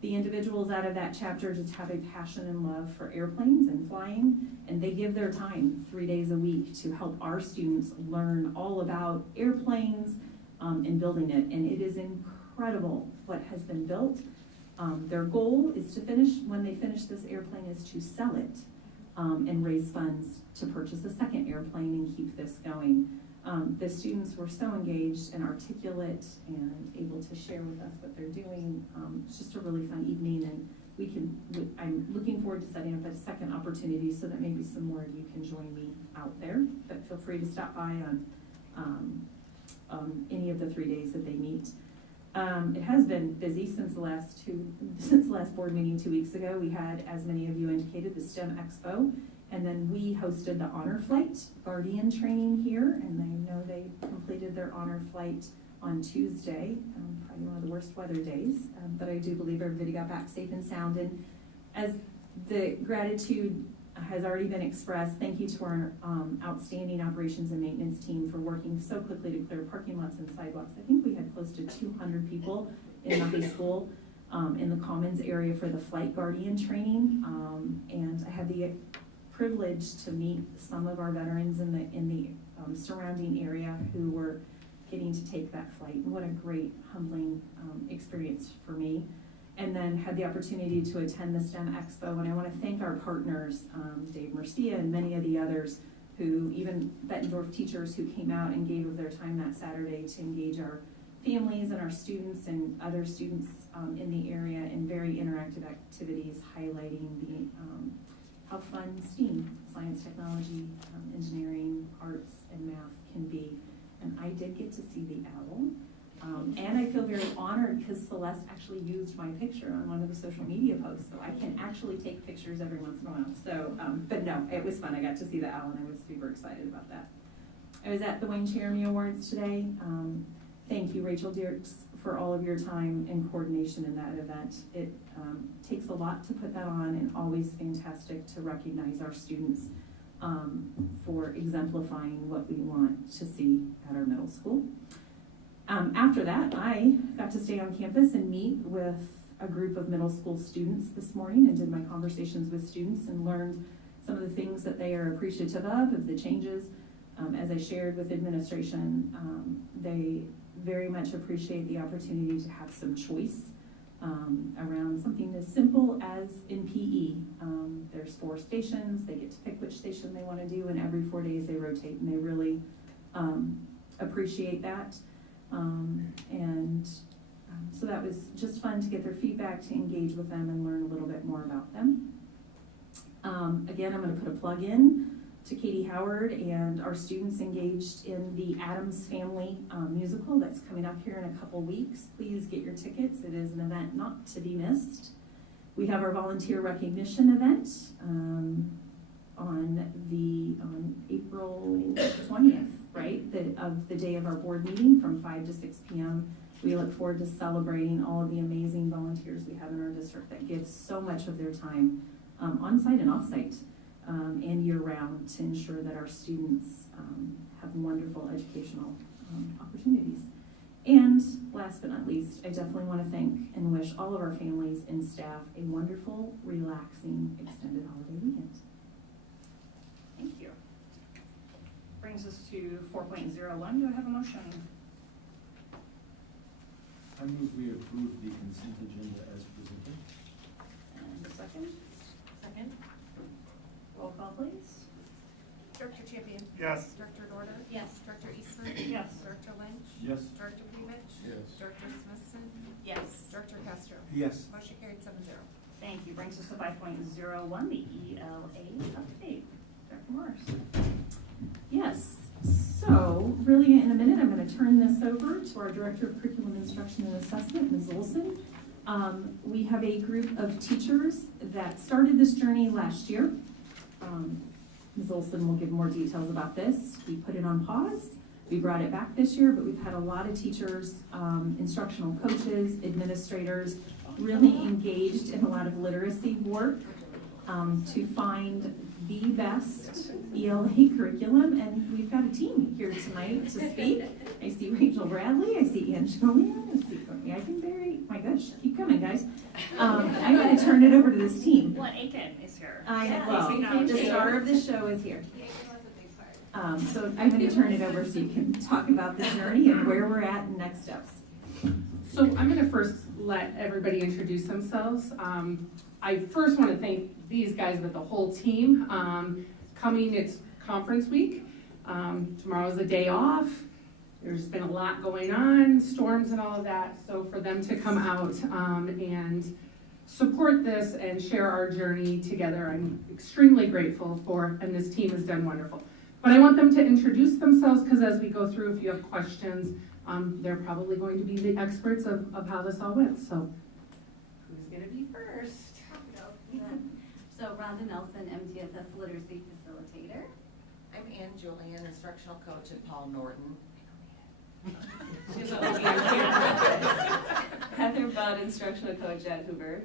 The individuals out of that chapter just have a passion and love for airplanes and flying, and they give their time 3 days a week to help our students learn all about airplanes and building it. And it is incredible what has been built. Their goal is to when they finish this airplane, is to sell it and raise funds to purchase a second airplane and keep this going. The students were so engaged and articulate and able to share with us what they're doing. It's just a really fun evening, and I'm looking forward to setting up a second opportunity so that maybe some more of you can join me out there. But feel free to stop by on any of the 3 days that they meet. It has been busy since the last board meeting 2 weeks ago. We had, as many of you indicated, the STEM Expo, and then we hosted the Honor Flight Guardian training here, and I know they completed their Honor Flight on Tuesday, probably one of the worst weather days, but I do believe everybody got back safe and sound. And as the gratitude has already been expressed, thank you to our outstanding operations and maintenance team for working so quickly to clear parking lots and sidewalks. I think we had close to 200 people in the high school in the Commons area for the Flight Guardian training, and I had the privilege to meet some of our veterans in the surrounding area who were getting to take that flight. And what a great, humbling experience for me. And then had the opportunity to attend the STEM Expo, and I want to thank our partners, Dave Mercia and many of the others, who even Bettendorf teachers who came out and gave of their time that Saturday to engage our families and our students and other students in the area in very interactive activities highlighting how fun STEAM, science, technology, engineering, arts, and math can be. And I did get to see the owl. And I feel very honored because Celeste actually used my picture on one of the social media posts, so I can actually take pictures every once in a while. So, but no, it was fun. I got to see the owl, and I was super excited about that. I was at the Wayne Cherami Awards today. Thank you, Rachel Dierks, for all of your time and coordination in that event. It takes a lot to put that on, and always fantastic to recognize our students for exemplifying what we want to see at our middle school. After that, I got to stay on campus and meet with a group of middle school students this morning and did my conversations with students and learned some of the things that they are appreciative of the changes. As I shared with administration, they very much appreciate the opportunity to have some choice around something as simple as in PE. There's 4 stations, they get to pick which station they want to do, and every 4 days they rotate, and they really appreciate that. So that was just fun to get their feedback, to engage with them and learn a little bit more about them. Again, I'm going to put a plug in to Katie Howard and our students engaged in the Addams Family musical that's coming up here in a couple weeks. Please get your tickets. It is an event not to be missed. We have our volunteer recognition event on April 20th, right? Of the day of our board meeting from 5 to 6 p.m. We look forward to celebrating all of the amazing volunteers we have in our district that give so much of their time on-site and off-site and year-round to ensure that our students have wonderful educational opportunities. And last but not least, I definitely want to thank and wish all of our families and staff a wonderful, relaxing, extended holiday weekend. Thank you. Brings us to 4.01. Do I have a motion? I move we approve the consent agenda as presented. And a second? Second? Roll call, please. Director Champion? Yes. Director Dorder? Yes. Director Eastman? Yes. Director Lynch? Yes. Motion carried 7-0. Thank you. Brings us to 5.01, the ELA update. Dr. Morris. Yes, so really in a minute, I'm going to turn this over to our Director of Curriculum Instruction and Assessment, Ms. Olson. We have a group of teachers that started this journey last year. Ms. Olson will give more details about this. We put it on pause. We brought it back this year, but we've had a lot of teachers, instructional coaches, administrators, really engaged in a lot of literacy work to find the best ELA curriculum, and we've got a team here tonight to speak. I see Rachel Bradley, I see Angelia, I see Courtney Eichenberry. My gosh, keep coming, guys. I'm going to turn it over to this team. Well, Aiken is here. The star of the show is here. So I'm going to turn it over so you can talk about the journey and where we're at and next steps. So I'm going to first let everybody introduce themselves. I first want to thank these guys with the whole team. It's conference week. Tomorrow's a day off. There's been a lot going on, storms and all of that. So for them to come out and support this and share our journey together, I'm extremely grateful for, and this team has done wonderful. But I want them to introduce themselves because as we go through, if you have questions, they're probably going to be the experts of how this all went. So who's going to be first? So Rhonda Nelson, MTSS Literacy Facilitator. I'm Ann Julian, Instructional Coach at Paul Norton. Heather Budd, Instructional Coach at Hoover.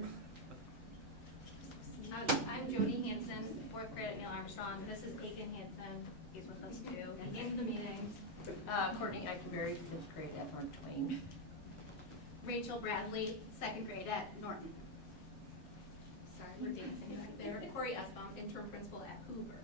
I'm Jody Hansen, 4th grade at Neil Armstrong. This is Aiken Hansen. He's with us too. He came to the meetings. Courtney Eichenberry, 5th grade at North Twain. Rachel Bradley, 2nd grade at Norton. Sorry, we're dancing right there. Corey Esbaum, interim principal at Hoover.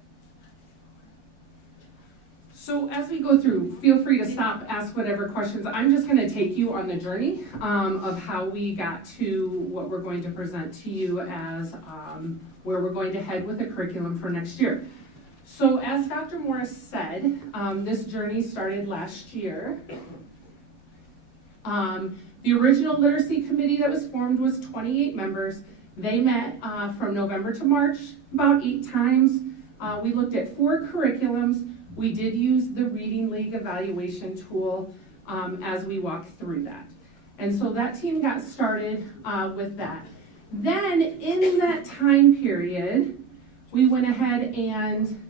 So as we go through, feel free to stop, ask whatever questions. I'm just going to take you on the journey of how we got to what we're going to present to you as where we're going to head with the curriculum for next year. So as Dr. Morris said, this journey started last year. The original literacy committee that was formed was 28 members. They met from November to March about 8 times. We looked at 4 curriculums. We did use the Reading League evaluation tool as we walked through that. And so that team got started with that. Then in that time period, we went ahead and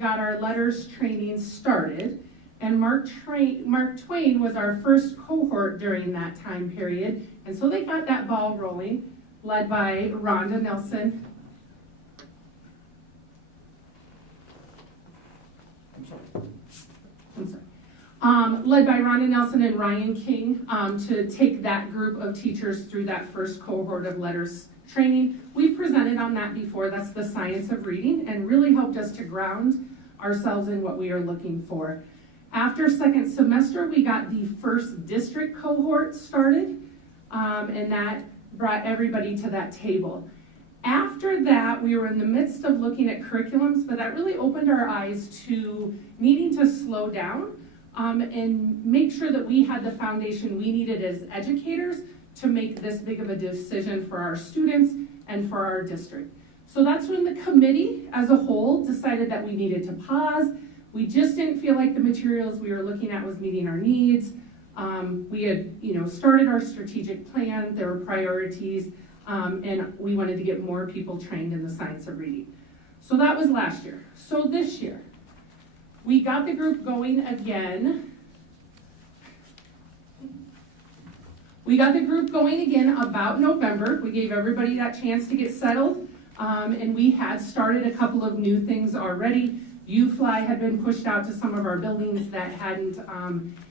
got our letters training started. And Mark Twain was our first cohort during that time period. And so they got that ball rolling, led by Rhonda Nelson. Led by Rhonda Nelson and Ryan King to take that group of teachers through that first cohort of letters training. We presented on that before. That's the science of reading and really helped us to ground ourselves in what we are looking for. After second semester, we got the first district cohort started, and that brought everybody to that table. After that, we were in the midst of looking at curriculums, but that really opened our eyes to needing to slow down and make sure that we had the foundation we needed as educators to make this big of a decision for our students and for our district. So that's when the committee as a whole decided that we needed to pause. We just didn't feel like the materials we were looking at was meeting our needs. We had, started our strategic plan, there were priorities, and we wanted to get more people trained in the science of reading. So that was last year. So this year, we got the group going again. About November. We gave everybody that chance to get settled, and we had started a couple of new things already. UFly had been pushed out to some of our buildings that hadn't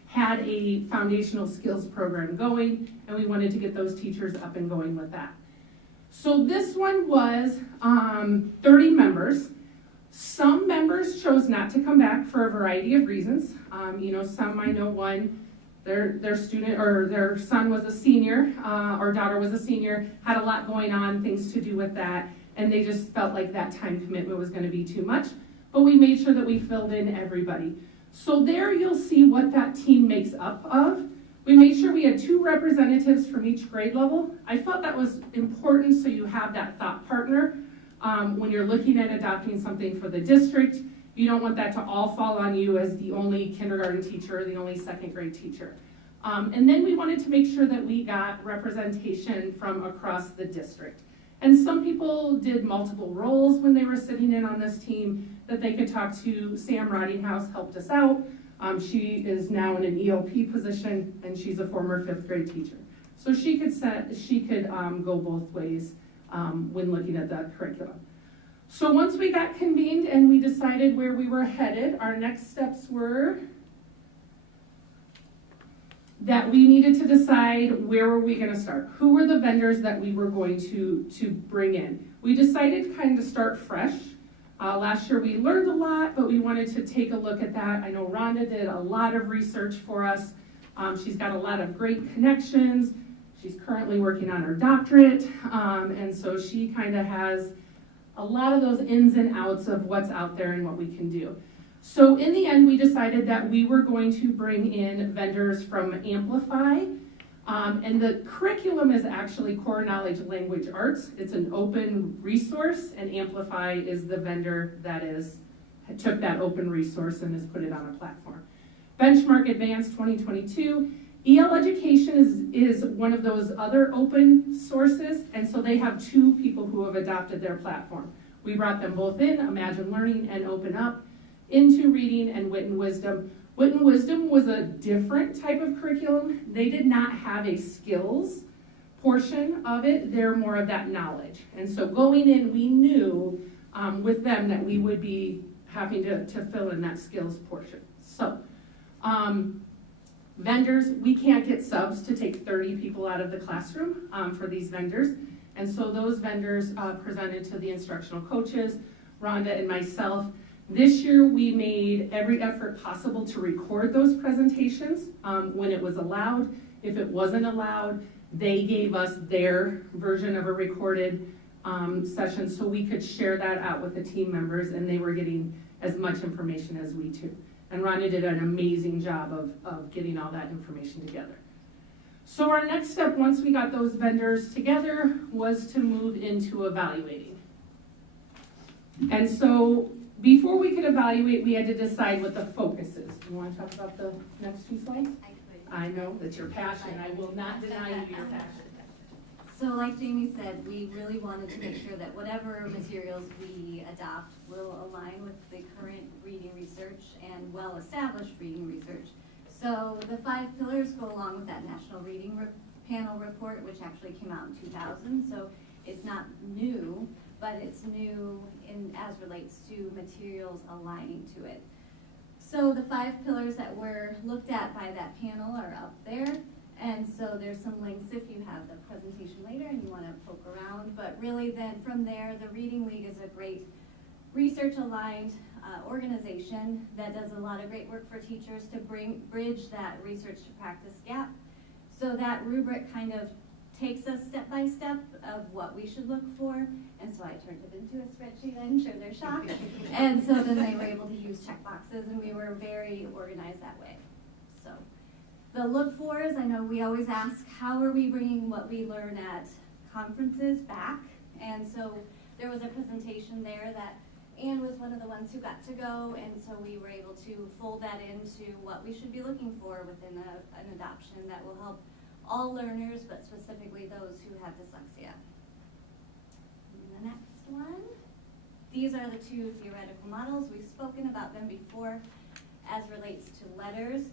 had a foundational skills program going, and we wanted to get those teachers up and going with that. So this one was 30 members. Some members chose not to come back for a variety of reasons. Some I know one, their student or their son was a senior, or daughter was a senior, had a lot going on, things to do with that, and they just felt like that time commitment was going to be too much. But we made sure that we filled in everybody. So there you'll see what that team makes up of. We made sure we had 2 representatives from each grade level. I felt that was important so you have that thought partner when you're looking at adopting something for the district. You don't want that to all fall on you as the only kindergarten teacher or the only second grade teacher. And then we wanted to make sure that we got representation from across the district. And some people did multiple roles when they were sitting in on this team that they could talk to. Sam Rottinghouse helped us out. She is now in an ELP position, and she's a former 5th grade teacher. So she could go both ways when looking at that curriculum. So once we got convened and we decided where we were headed, our next steps were that we needed to decide where were we going to start. Who were the vendors that we were going to bring in? We decided to kind of start fresh. Last year we learned a lot, but we wanted to take a look at that. I know Rhonda did a lot of research for us. She's got a lot of great connections. She's currently working on her doctorate, and so she kind of has a lot of those ins and outs of what's out there and what we can do. So in the end, we decided that we were going to bring in vendors from Amplify, and the curriculum is actually Core Knowledge Language Arts. It's an open resource, and Amplify is the vendor that took that open resource and has put it on a platform. Benchmark Advanced 2022. EL Education is one of those other open sources, and so they have 2 people who have adopted their platform. We brought them both in, Imagine Learning and Open Up, into Reading and Wit and Wisdom. Wit and Wisdom was a different type of curriculum. They did not have a skills portion of it. They're more of that knowledge. And so going in, we knew with them that we would be having to fill in that skills portion. So vendors, we can't get subs to take 30 people out of the classroom for these vendors. And so those vendors presented to the instructional coaches, Rhonda and myself. This year, we made every effort possible to record those presentations when it was allowed. If it wasn't allowed, they gave us their version of a recorded session so we could share that out with the team members, and they were getting as much information as we too. And Rhonda did an amazing job of getting all that information together. So our next step, once we got those vendors together, was to move into evaluating. And so before we could evaluate, we had to decide what the focus is. Do you want to talk about the next 2 slides? I know that's your passion. I will not deny you your passion. So like Jamie said, we really wanted to make sure that whatever materials we adopt will align with the current reading research and well-established reading research. So the 5 pillars go along with that National Reading Panel report, which actually came out in 2000. So it's not new, but it's new as relates to materials aligning to it. So the 5 pillars that were looked at by that panel are up there. And so there's some links if you have the presentation later and you want to poke around. But really then from there, the Reading League is a great research-aligned organization that does a lot of great work for teachers to bridge that research to practice gap. So that rubric kind of takes us step by step of what we should look for. And so I turned it into a spreadsheet. I'm sure they're shocked. And so then they were able to use checkboxes, and we were very organized that way. So the look fors, I know we always ask, how are we bringing what we learn at conferences back? And so there was a presentation there that Anne was one of the ones who got to go, and so we were able to fold that into what we should be looking for within an adoption that will help all learners, but specifically those who have dyslexia. And the next one, these are the 2 theoretical models. We've spoken about them before as relates to letters,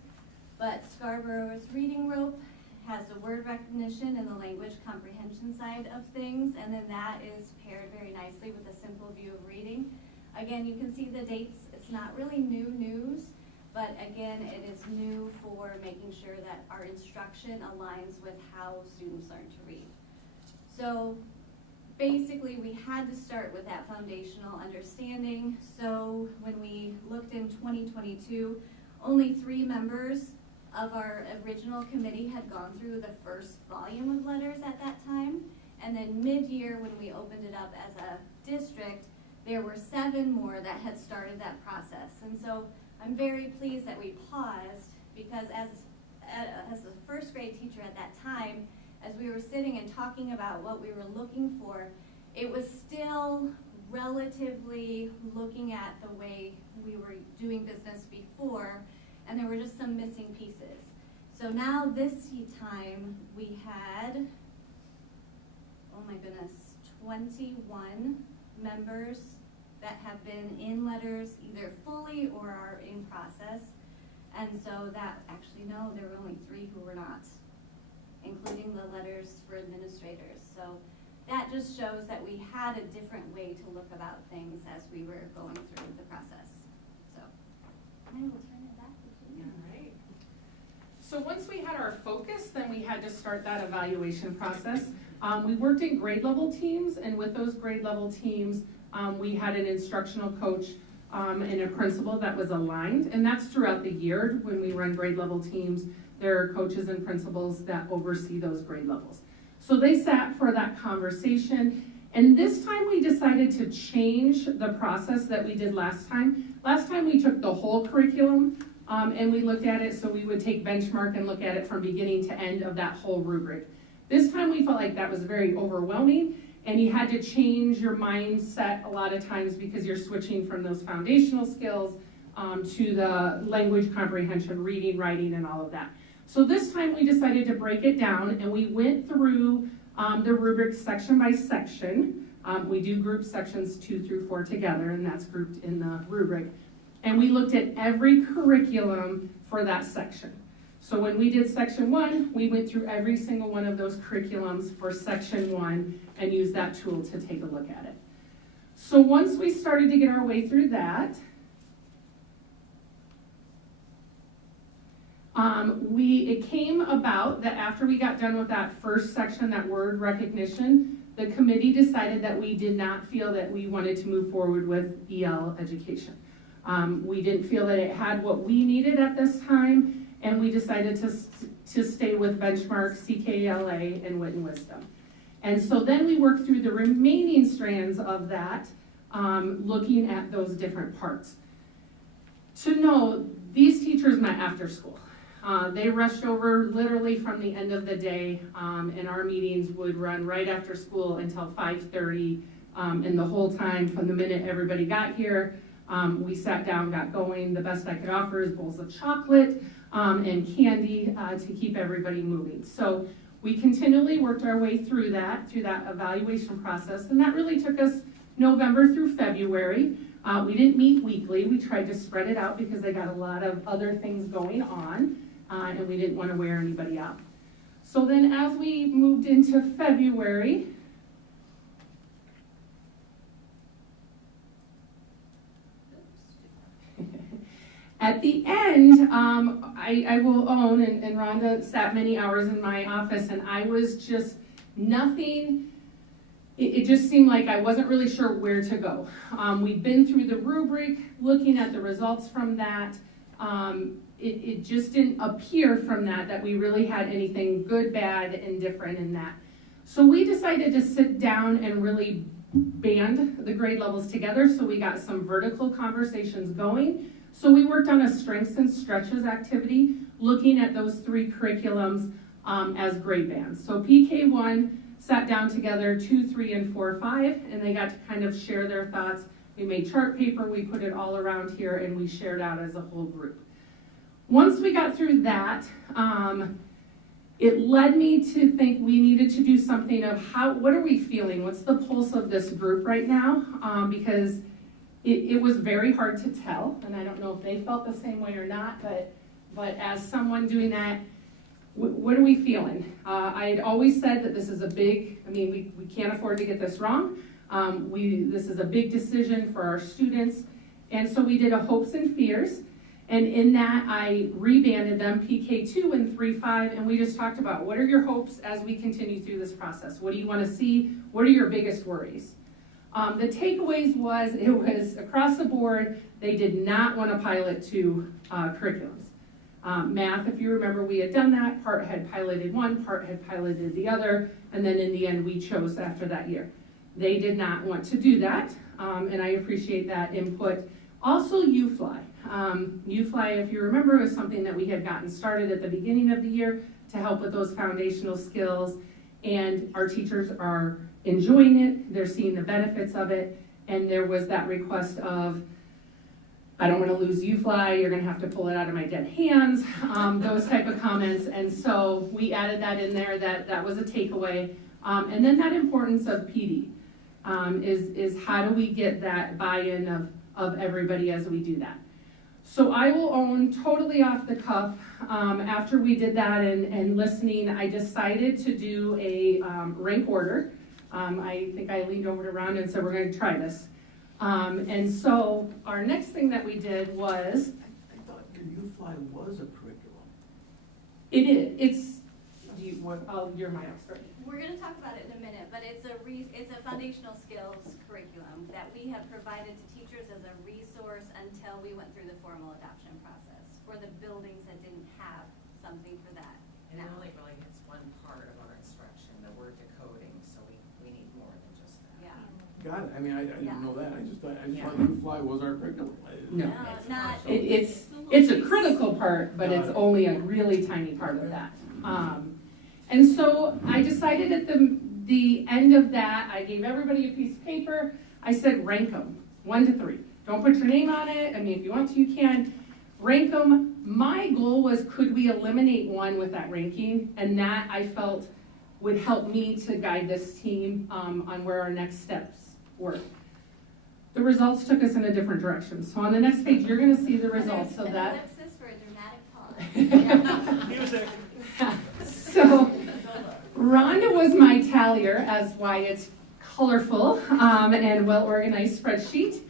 but Scarborough's reading rope has the word recognition and the language comprehension side of things, and then that is paired very nicely with a simple view of reading. Again, you can see the dates. It's not really new news, but again, it is new for making sure that our instruction aligns with how students learn to read. So basically, we had to start with that foundational understanding. So when we looked in 2022, only 3 members of our original committee had gone through the first volume of letters at that time. And then mid-year, when we opened it up as a district, there were 7 more that had started that process. And so I'm very pleased that we paused, because as a first grade teacher at that time, as we were sitting and talking about what we were looking for, it was still relatively looking at the way we were doing business before, and there were just some missing pieces. So now this time we had, oh my goodness, 21 members that have been in letters either fully or are in process. And so that, actually no, there were only 3 who were not, including the letters for administrators. So that just shows that we had a different way to look about things as we were going through the process. So I will turn it back to you. All right. So once we had our focus, then we had to start that evaluation process. We worked in grade level teams, and with those grade level teams, we had an instructional coach and a principal that was aligned, and that's throughout the year. When we run grade level teams, there are coaches and principals that oversee those grade levels. So they sat for that conversation, and this time we decided to change the process that we did last time. Last time we took the whole curriculum and we looked at it, so we would take benchmark and look at it from beginning to end of that whole rubric. This time we felt like that was very overwhelming, and you had to change your mindset a lot of times because you're switching from those foundational skills to the language comprehension, reading, writing, and all of that. So this time we decided to break it down, and we went through the rubric section by section. We do group sections 2 through 4 together, and that's grouped in the rubric. And we looked at every curriculum for that section. So when we did section 1, we went through every single one of those curriculums for section 1 and used that tool to take a look at it. So once we started to get our way through that, it came about that after we got done with that first section, that word recognition, the committee decided that we did not feel that we wanted to move forward with EL education. We didn't feel that it had what we needed at this time, and we decided to stay with benchmark, CKLA, and wit and wisdom. And so then we worked through the remaining strands of that, looking at those different parts. To know, these teachers met after school. They rushed over literally from the end of the day, and our meetings would run right after school until 5:30, and the whole time from the minute everybody got here, we sat down, got going. The best I could offer is bowls of chocolate and candy to keep everybody moving. So we continually worked our way through that evaluation process, and that really took us November through February. We didn't meet weekly. We tried to spread it out because they got a lot of other things going on, and we didn't want to wear anybody out. So then as we moved into February, at the end, I will own, and Rhonda sat many hours in my office, and I was just nothing. It just seemed like I wasn't really sure where to go. We'd been through the rubric, looking at the results from that. It just didn't appear from that we really had anything good, bad, and different in that. So we decided to sit down and really band the grade levels together, so we got some vertical conversations going. So we worked on a strengths and stretches activity, looking at those 3 curriculums as grade bands. So PK1 sat down together 2, 3, and 4, 5, and they got to kind of share their thoughts. We made chart paper, we put it all around here, and we shared out as a whole group. Once we got through that, it led me to think we needed to do something of what are we feeling? What's the pulse of this group right now? Because it was very hard to tell, and I don't know if they felt the same way or not, but as someone doing that, what are we feeling? I had always said that this is a big, we can't afford to get this wrong. This is a big decision for our students, and so we did a hopes and fears, and in that I rebanded them, PK2 and 3-5, and we just talked about what are your hopes as we continue through this process? What do you want to see? What are your biggest worries? The takeaways was, it was across the board, they did not want to pilot 2 curriculums. Math, if you remember, we had done that. Part had piloted one, part had piloted the other, and then in the end we chose after that year. They did not want to do that, and I appreciate that input. Also, UFly. UFly, if you remember, is something that we had gotten started at the beginning of the year to help with those foundational skills, and our teachers are enjoying it, they're seeing the benefits of it, and there was that request of, I don't want to lose UFly, you're going to have to pull it out of my dead hands, those type of comments, and so we added that in there, that was a takeaway. And then that importance of PD is how do we get that buy-in of everybody as we do that. So I will own totally off the cuff, after we did that and listening, I decided to do a rank order. I think I leaned over to Rhonda and said, we're going to try this. And so our next thing that we did was. I thought your UFly was a curriculum. It is. It's. You're my expert. We're going to talk about it in a minute, but it's a foundational skills curriculum that we have provided to teachers as a resource until we went through the formal adoption process for the buildings that didn't have something for that. And it only really hits one part of our instruction, the word decoding, so we need more than just that. Yeah. Got it. I mean, I didn't know that. I just thought UFly was our curriculum. No. Not. It's a critical part, but it's only a really tiny part of that. And so I decided at the end of that, I gave everybody a piece of paper. I said, rank them, 1 to 3. Don't put your name on it. I mean, if you want to, you can. Rank them. My goal was, could we eliminate one with that ranking? And that I felt would help me to guide this team on where our next steps were. The results took us in a different direction. So on the next page, you're going to see the results of that. Ellipsis for a dramatic pause. Music. So Rhonda was my tallier, as why it's colorful and well-organized spreadsheet.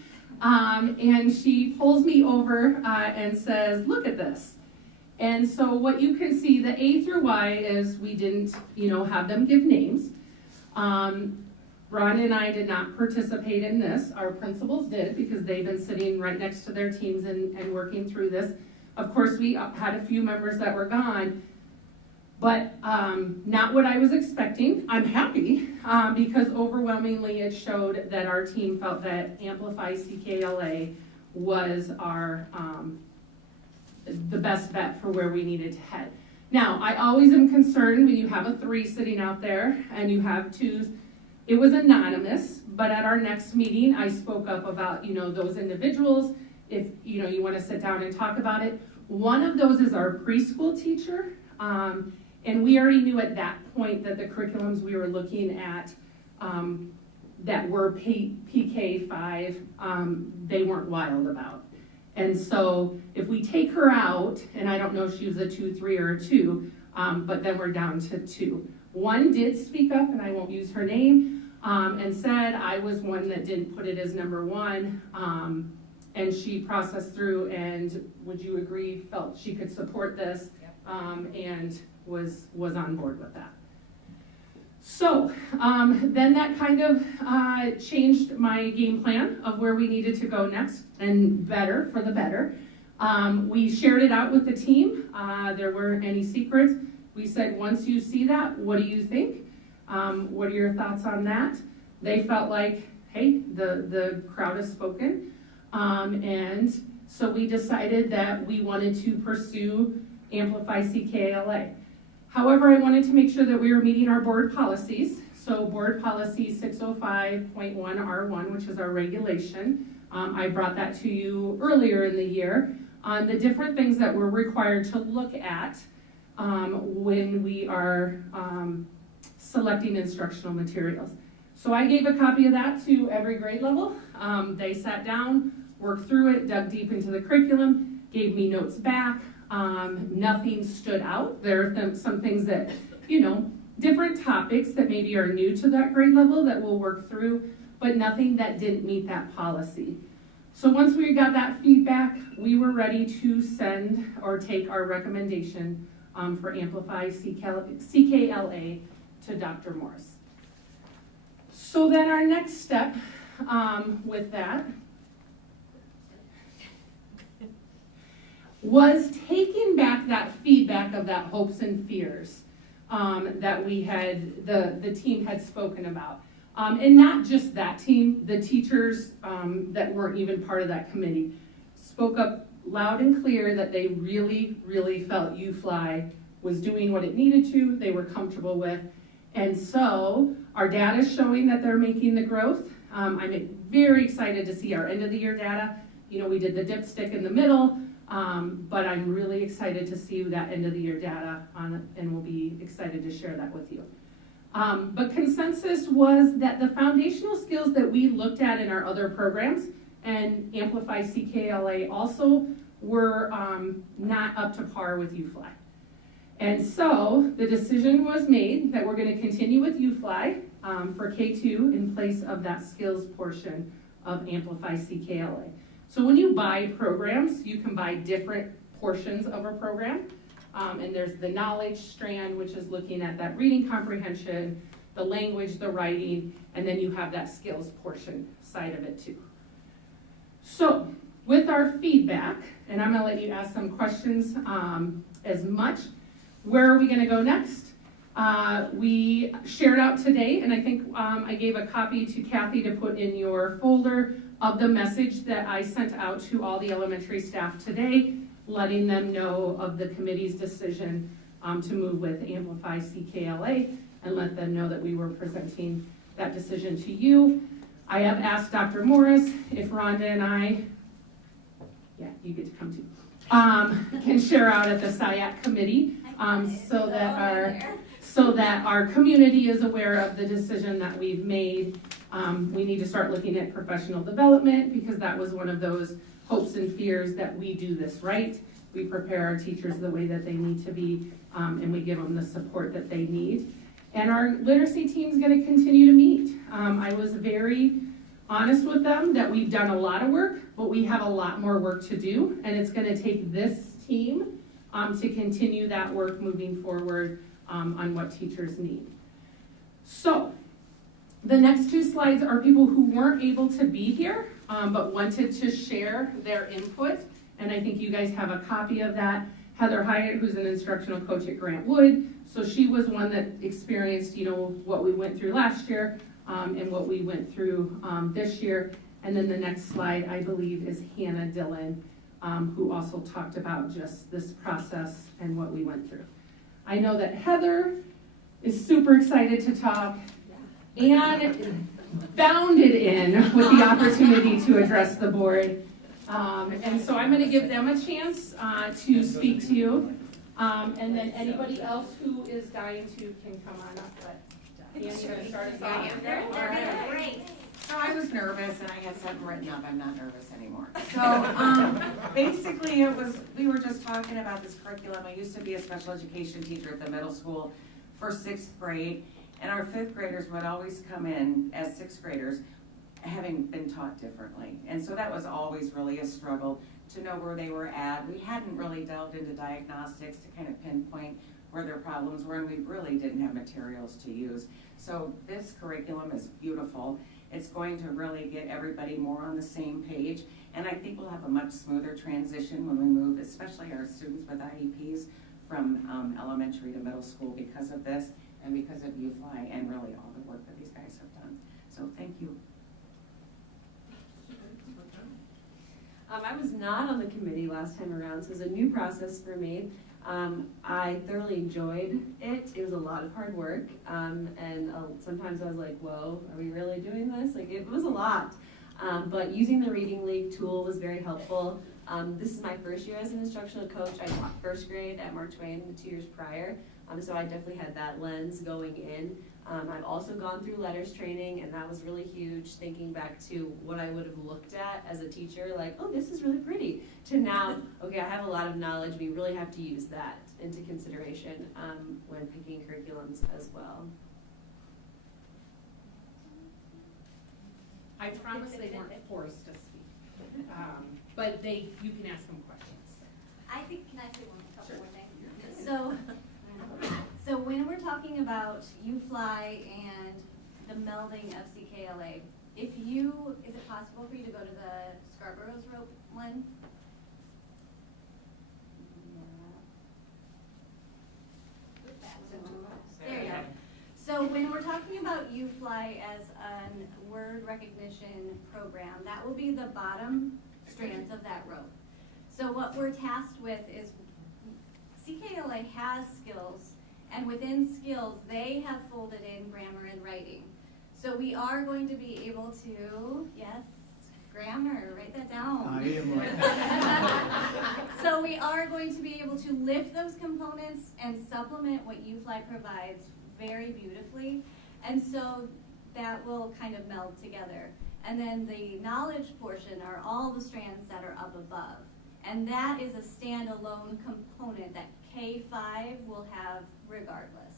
And she pulls me over and says, look at this. And so what you can see, the A through Y is we didn't, have them give names. Rhonda and I did not participate in this. Our principals did because they've been sitting right next to their teams and working through this. Of course, we had a few members that were gone, but not what I was expecting. I'm happy because overwhelmingly it showed that our team felt that Amplify CKLA was our the best bet for where we needed to head. Now, I always am concerned when you have a 3 sitting out there and you have 2s. It was anonymous, but at our next meeting, I spoke up about, those individuals. If, you want to sit down and talk about it. One of those is our preschool teacher. And we already knew at that point that the curriculums we were looking at that were PK5, they weren't wild about. And so if we take her out, and I don't know if she was a 2, 3, or a 2, but then we're down to 2. One did speak up, and I won't use her name, and said I was one that didn't put it as number 1. And she processed through and, would you agree, felt she could support this, and was on board with that. So then that kind of changed my game plan of where we needed to go next, and better for the better. We shared it out with the team. There weren't any secrets. We said, once you see that, what do you think? What are your thoughts on that? They felt like, hey, the crowd has spoken. And so we decided that we wanted to pursue Amplify CKLA. However, I wanted to make sure that we were meeting our board policies. So board policy 605.1R1, which is our regulation. I brought that to you earlier in the year on the different things that we're required to look at when we are selecting instructional materials. So I gave a copy of that to every grade level. They sat down, worked through it, dug deep into the curriculum, gave me notes back. Nothing stood out. There are some things that, different topics that maybe are new to that grade level that we'll work through, but nothing that didn't meet that policy. So once we got that feedback, we were ready to send or take our recommendation for Amplify CKLA to Dr. Morris. So then our next step with that was taking back that feedback of that hopes and fears that we had, the team had spoken about. And not just that team, the teachers that weren't even part of that committee. spoke up loud and clear that they really, really felt UFly was doing what it needed to, they were comfortable with. And so our data is showing that they're making the growth. I'm very excited to see our end of the year data. You know, we did the dipstick in the middle, but I'm really excited to see that end of the year data and we'll be excited to share that with you. But consensus was that the foundational skills that we looked at in our other programs and Amplify CKLA also were not up to par with UFly. And so the decision was made that we're going to continue with UFly for K2 in place of that skills portion of Amplify CKLA. So when you buy programs, you can buy different portions of a program. And there's the knowledge strand, which is looking at that reading comprehension, the language, the writing, and then you have that skills portion side of it too. So with our feedback, and I'm gonna let you ask some questions as much. Where are we gonna go next? We shared out today, and I think I gave a copy to Kathy to put in your folder of the message that I sent out to all the elementary staff today, letting them know of the committee's decision to move with Amplify CKLA and let them know that we were presenting that decision to you. I have asked Dr. Morris if Rhonda and I, yeah, you get to come too, can share out at the SIAC committee so that our community is aware of the decision that we've made. We need to start looking at professional development because that was one of those hopes and fears that we do this right. We prepare our teachers the way that they need to be, and we give them the support that they need. And our literacy team is going to continue to meet. I was very honest with them that we've done a lot of work, but we have a lot more work to do, and it's going to take this team to continue that work moving forward on what teachers need. So the next two slides are people who weren't able to be here, but wanted to share their input. And I think you guys have a copy of that. Heather Hyatt, who's an instructional coach at Grant Wood. So she was one that experienced, you know, what we went through last year and what we went through this year. And then the next slide, I believe, is Hannah Dillon, who also talked about just this process and what we went through. I know that Heather is super excited to talk and bounded in with the opportunity to address the board. And so I'm going to give them a chance to speak to you. And then anybody else who is dying to can come on up. But Annie, you're going to start us off. Great. So I was nervous and I had something written up. I'm not nervous anymore. So basically we were just talking about this curriculum. I used to be a special education teacher at the middle school for 6th grade. And our 5th graders would always come in as 6th graders having been taught differently. And so that was always really a struggle to know where they were at. We hadn't really delved into diagnostics to kind of pinpoint where their problems were, and we really didn't have materials to use. So this curriculum is beautiful. It's going to really get everybody more on the same page, and I think we'll have a much smoother transition when we move, especially our students with IEPs from elementary to middle school because of this and because of UFly and really all the work that these guys have done. So thank you. I was not on the committee last time around, so it was a new process for me. I thoroughly enjoyed it. It was a lot of hard work, and sometimes I was like, whoa, are we really doing this? Like, it was a lot. But using the Reading League tool was very helpful. This is my first year as an instructional coach. I taught 1st grade at Mark Twain the 2 years prior, so I definitely had that lens going in. I've also gone through letters training, and that was really huge, thinking back to what I would have looked at as a teacher, like, oh, this is really pretty, to now, okay, I have a lot of knowledge. We really have to use that into consideration when picking curriculums as well. I promise they weren't forced to speak, but you can ask them questions. I think, can I say a couple more things? So when we're talking about UFly and the melding of CKLA, is it possible for you to go to the Scarborough's rope one? There you go. So when we're talking about UFly as a word recognition program, that will be the bottom strands of that rope. So what we're tasked with is CKLA has skills, and within skills, they have folded in grammar and writing. So we are going to be able to, yes, grammar, write that down. I am right. So we are going to be able to lift those components and supplement what UFly provides very beautifully. And so that will kind of meld together. And then the knowledge portion are all the strands that are up above. And that is a standalone component that K5 will have regardless.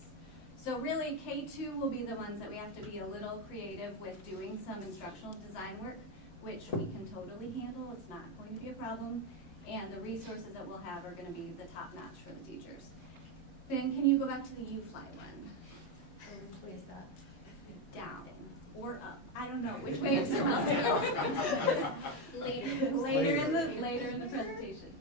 So really K2 will be the ones that we have to be a little creative with doing some instructional design work, which we can totally handle. It's not going to be a problem. And the resources that we'll have are going to be the top notch for the teachers. Then can you go back to the UFly one? Which way is that? Down or up. I don't know which way it's supposed to go. Later in the presentation.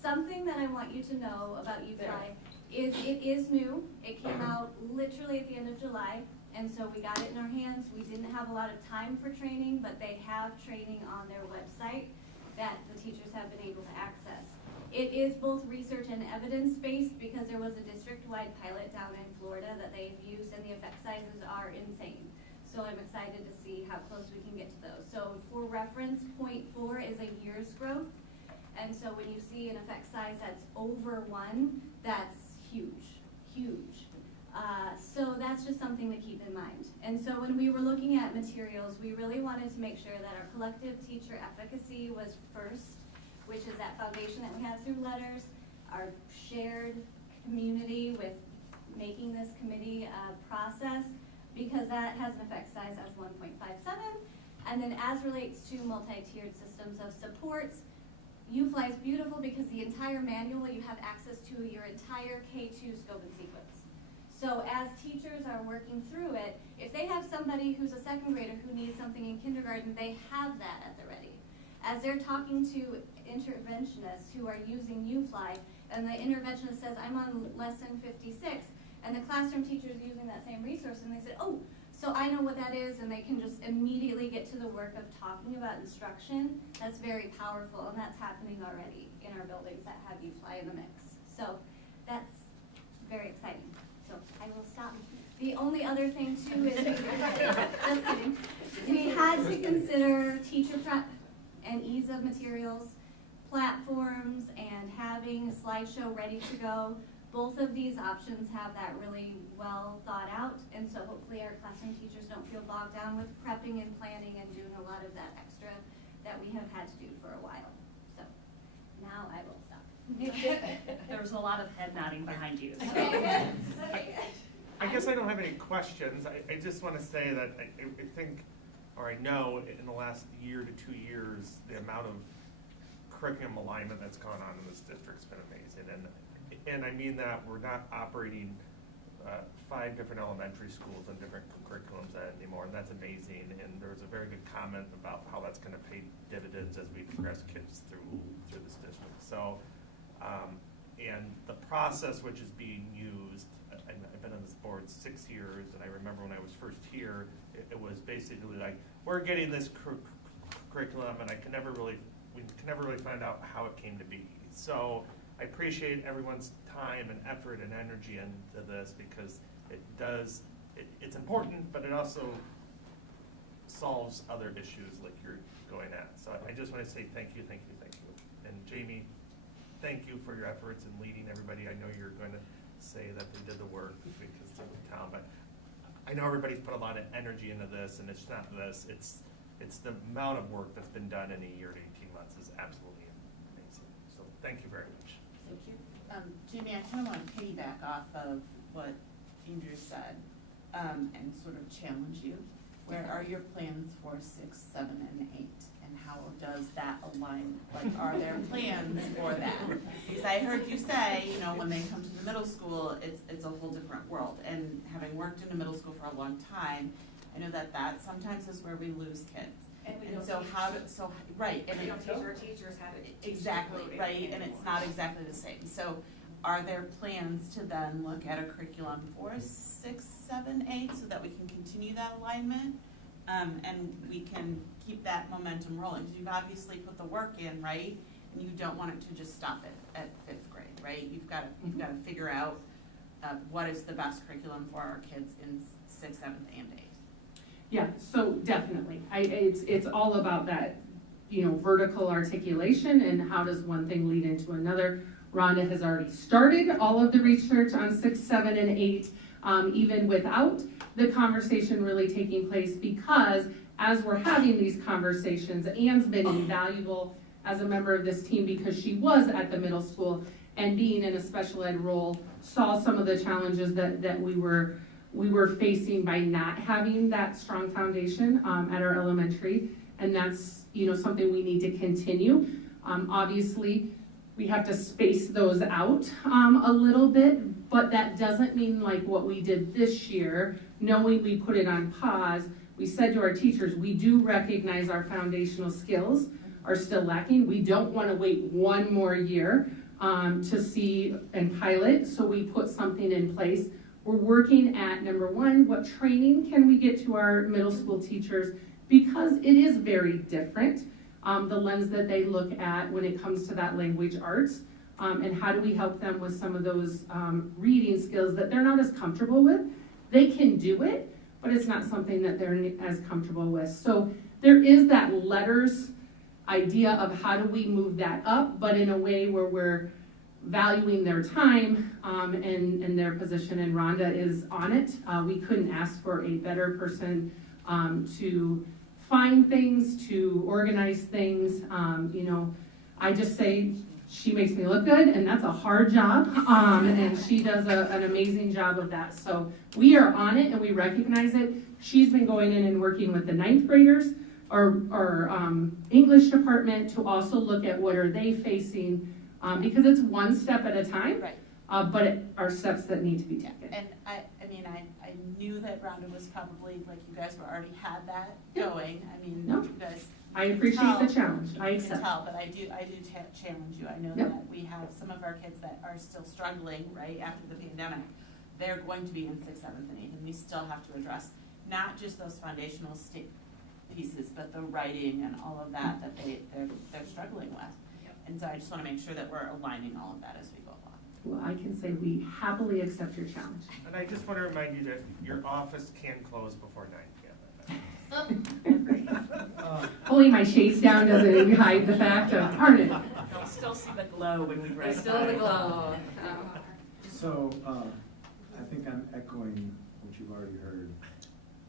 Something that I want you to know about UFly is it is new. It came out literally at the end of July, and so we got it in our hands. We didn't have a lot of time for training, but they have training on their website that the teachers have been able to access. It is both research and evidence-based because there was a district-wide pilot down in Florida that they've used, and the effect sizes are insane. So I'm excited to see how close we can get to those. So for reference, 0.4 is a year's growth. And so when you see an effect size that's over 1, that's huge, huge. So that's just something to keep in mind. And so when we were looking at materials, we really wanted to make sure that our collective teacher efficacy was first, which is that foundation that we have through letters, our shared community with making this committee process, because that has an effect size of 1.57. And then as relates to multi-tiered systems of supports, UFly is beautiful because the entire manual, you have access to your entire K2 scope and sequence. So as teachers are working through it, if they have somebody who's a second grader who needs something in kindergarten, they have that at the ready. As they're talking to interventionists who are using UFly, and the interventionist says, I'm on lesson 56, and the classroom teacher is using that same resource, and they say, oh, so I know what that is, and they can just immediately get to the work of talking about instruction. That's very powerful, and that's happening already in our buildings that have UFly in the mix. So that's very exciting. So I will stop. The only other thing too is, just kidding, we had to consider teacher prep and ease of materials, platforms, and having a slideshow ready to go. Both of these options have that really well thought out, and so hopefully our classroom teachers don't feel bogged down with prepping and planning and doing a lot of that extra that we have had to do for a while. So now I will stop. There's a lot of head nodding behind you. So. I guess I don't have any questions. I just want to say that I think, or I know in the last year to 2 years, the amount of curriculum alignment that's gone on in this district's been amazing. And I mean that we're not operating 5 different elementary schools and different curriculums anymore, and that's amazing. And there was a very good comment about how that's going to pay dividends as we progress kids through this district. So, and the process which is being used, I've been on this board 6 years, and I remember when I was first here, it was basically like, we're getting this curriculum, and we can never really find out how it came to be. So I appreciate everyone's time and effort and energy into this, because it's important, but it also solves other issues like you're going at. So I just want to say thank you, thank you, thank you. And Jamie, thank you for your efforts in leading everybody. I know you're going to say that they did the work because they're in town, but I know everybody's put a lot of energy into this, and it's not this, it's the amount of work that's been done in a year to 18 months is absolutely amazing. So thank you very much. Thank you. Jamie, I kind of want to piggyback off of what Andrew said and sort of challenge you. Where are your plans for 6, 7, and 8? And how does that align? Like, are there plans for that? Because I heard you say, you know, when they come to the middle school, it's a whole different world. And having worked in a middle school for a long time, I know that sometimes is where we lose kids. And we And don't so teach. how do, so, right. And we it- don't teach our teachers how to teach Exactly, coding right, and anymore. it's not exactly the same. So are there plans to then look at a curriculum for 6, 7, 8 so that we can continue that alignment? and we can keep that momentum rolling, because you've obviously put the work in, right? And you don't want it to just stop at 5th grade, right? You've got to figure out what is the best curriculum for our kids in 6th, 7th, and 8th. Yeah, so definitely. It's all about that, vertical articulation and how does one thing lead into another. Rhonda has already started all of the research on 6, 7, and 8, even without the conversation really taking place, because as we're having these conversations, Anne's been invaluable as a member of this team because she was at the middle school and being in a special ed role, saw some of the challenges that we were facing by not having that strong foundation at our elementary, and that's something we need to continue. Obviously, we have to space those out a little bit, but that doesn't mean like what we did this year, knowing we put it on pause. We said to our teachers, we do recognize our foundational skills are still lacking. We don't want to wait one more year to see and pilot, so we put something in place. We're working at, number one, what training can we get to our middle school teachers, because it is very different, the lens that they look at when it comes to that language arts, and how do we help them with some of those reading skills that they're not as comfortable with. They can do it, but it's not something that they're as comfortable with. So there is that letters idea of how do we move that up, but in a way where we're valuing their time and their position, and Rhonda is on it. We couldn't ask for a better person to find things, to organize things. I just say she makes me look good, and that's a hard job, and she does an amazing job of that. So we are on it, and we recognize it. She's been going in and working with the 9th graders, our English department, to also look at what are they facing, because it's one step at a time, Right. but it are steps that need to be taken. And I knew that Rhonda was probably, like, you guys were already had that going. I mean, No. you guys. I appreciate the challenge. I You accept. can tell, but I do challenge you. I know Yep. that we have some of our kids that are still struggling, right, after the pandemic. They're going to be in 6th, 7th, and 8th, and we still have to address not just those foundational pieces, but the writing and all of that they're struggling with. And so I just want to make sure that we're aligning all of that as we go along. Well, I can say we happily accept your challenge. And I just want to remind you that your office can close before 9 p.m. Pulling my shades down doesn't hide the fact of, darn it. They'll still see the glow when we write. Still the glow. So, I think I'm echoing what you've already heard.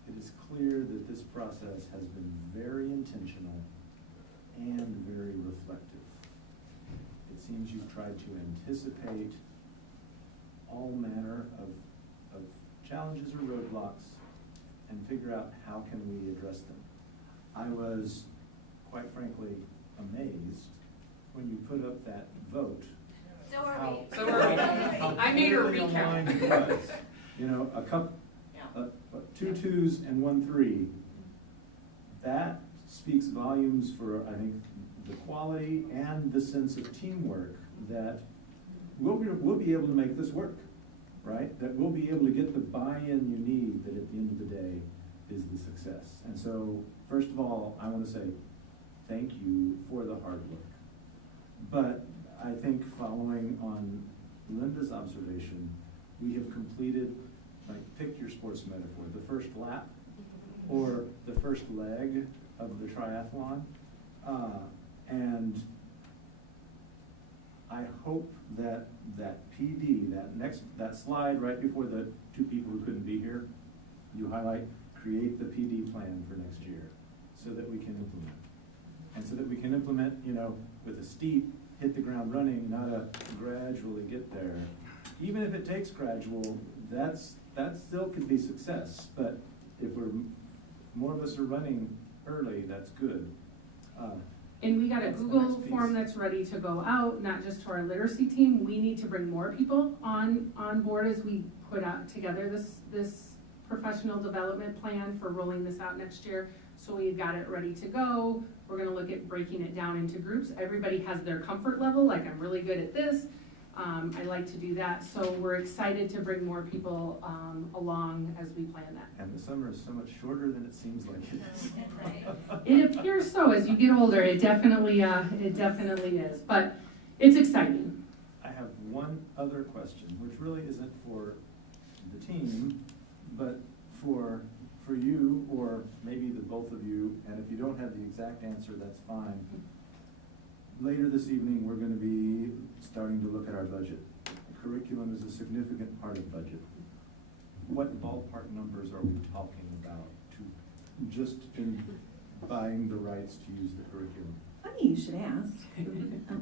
It is clear that this process has been very intentional and very reflective. It seems you've tried to anticipate all manner of challenges or roadblocks and figure out how can we address them. I was, quite frankly, amazed when you put up that vote. So are we. So are we. I made her clearly aligned it was. A couple, two twos and 1 3. That speaks volumes for, I think, the quality and the sense of teamwork that we'll be able to make this work, right? That we'll be able to get the buy-in you need, that at the end of the day is the success. And so, first of all, I want to say thank you for the hard work. But I think following on Linda's observation, we have completed, like, pick your sports metaphor, the first lap or the first leg of the triathlon. And I hope that PD, that slide right before the 2 people who couldn't be here, you highlight, create the PD plan for next year so that we can implement. And so that we can implement, with a steep, hit the ground running, not a gradually get there. Even if it takes gradual, that still could be success. But if more of us are running early, that's good. And we got a That's the Google next piece. form that's ready to go out, not just to our literacy team. We need to bring more people on board as we put out together this professional development plan for rolling this out next year. So we've got it ready to go. We're gonna look at breaking it down into groups. Everybody has their comfort level, like I'm really good at this. I like to do that, so we're excited to bring more people along as we plan that. And the summer is so much shorter than it seems like it is. It appears so as you get older. It definitely is, but it's exciting. I have one other question, which really isn't for the team, but for you, or maybe the both of you, and if you don't have the exact answer, that's fine. Later this evening, we're going to be starting to look at our budget. Curriculum is a significant part of budget. What ballpark numbers are we talking about to just in buying the rights to use the curriculum? Funny you should ask.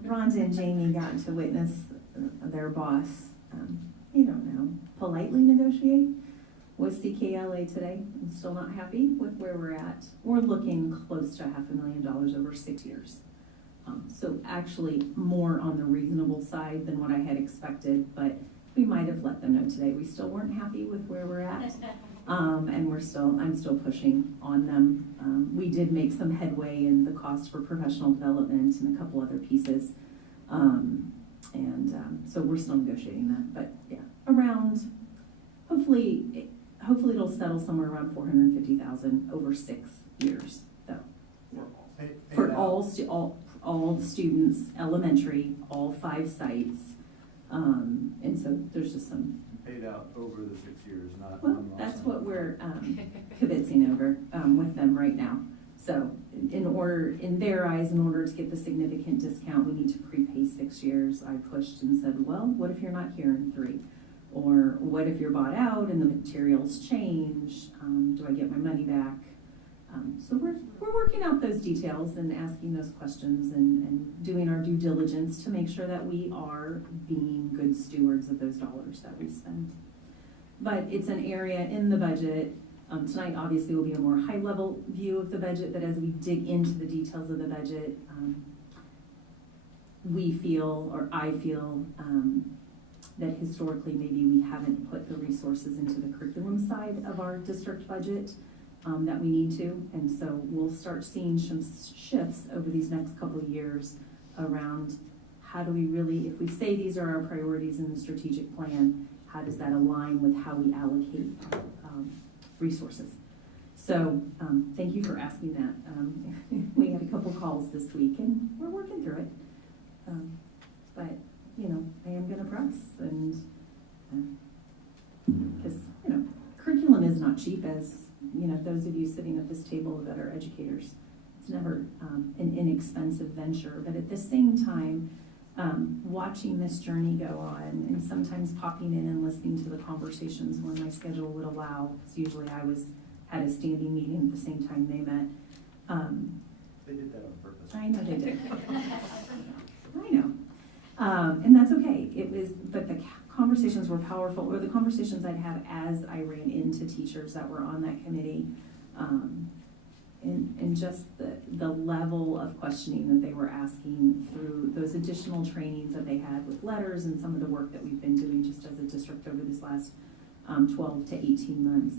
Rhonda and Jamie got to witness their boss, politely negotiate with CKLA today. I'm still not happy with where we're at. We're looking close to $500,000 over 6 years. So actually more on the reasonable side than what I had expected, but we might have let them know today. We still weren't happy with where we're at. And I'm still pushing on them. We did make some headway in the cost for professional development and a couple other pieces. So we're still negotiating that, but yeah, around, hopefully it'll settle somewhere around $450,000 over 6 years, though. For all students, elementary, all 5 sites. And so there's just some. Paid out over the 6 years, not Well, one lump that's sum. what we're kibitzing over with them right now. So in their eyes, in order to get the significant discount, we need to prepay 6 years. I pushed and said, well, what if you're not here in 3? Or what if you're bought out and the materials change? Do I get my money back? So we're working out those details and asking those questions and doing our due diligence to make sure that we are being good stewards of those dollars that we spend. But it's an area in the budget. Tonight obviously will be a more high-level view of the budget, but as we dig into the details of the budget, I feel that historically maybe we haven't put the resources into the curriculum side of our district budget that we need to. And so we'll start seeing some shifts over these next couple of years around how do we really, if we say these are our priorities in the strategic plan, how does that align with how we allocate resources? So thank you for asking that. We had a couple calls this week and we're working through it. But, I am going to press and because, curriculum is not cheap as, those of you sitting at this table that are educators. It's never an inexpensive venture, but at the same time, watching this journey go on and sometimes popping in and listening to the conversations when my schedule would allow, because usually I had a standing meeting at the same time they met. They did that on purpose. I know they did. I know. And that's okay. But the conversations were powerful, or the conversations I'd have as I ran into teachers that were on that committee, and just the level of questioning that they were asking through those additional trainings that they had with letters and some of the work that we've been doing just as a district over this last 12 to 18 months.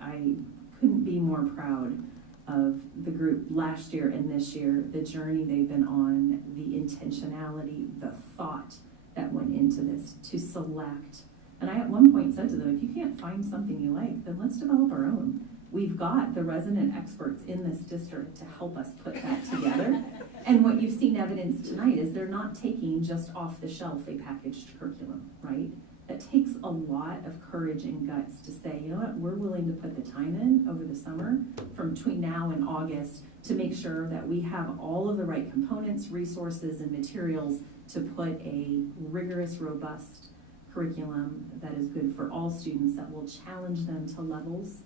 I couldn't be more proud of the group last year and this year, the journey they've been on, the intentionality, the thought that went into this to select. And I at one point said to them, if you can't find something you like, then let's develop our own. We've got the resident experts in this district to help us put that together. And what you've seen evidence tonight is they're not taking just off the shelf a packaged curriculum, right? That takes a lot of courage and guts to say, you know what, we're willing to put the time in over the summer from between now and August to make sure that we have all of the right components, resources, and materials to put a rigorous, robust curriculum that is good for all students, that will challenge them to levels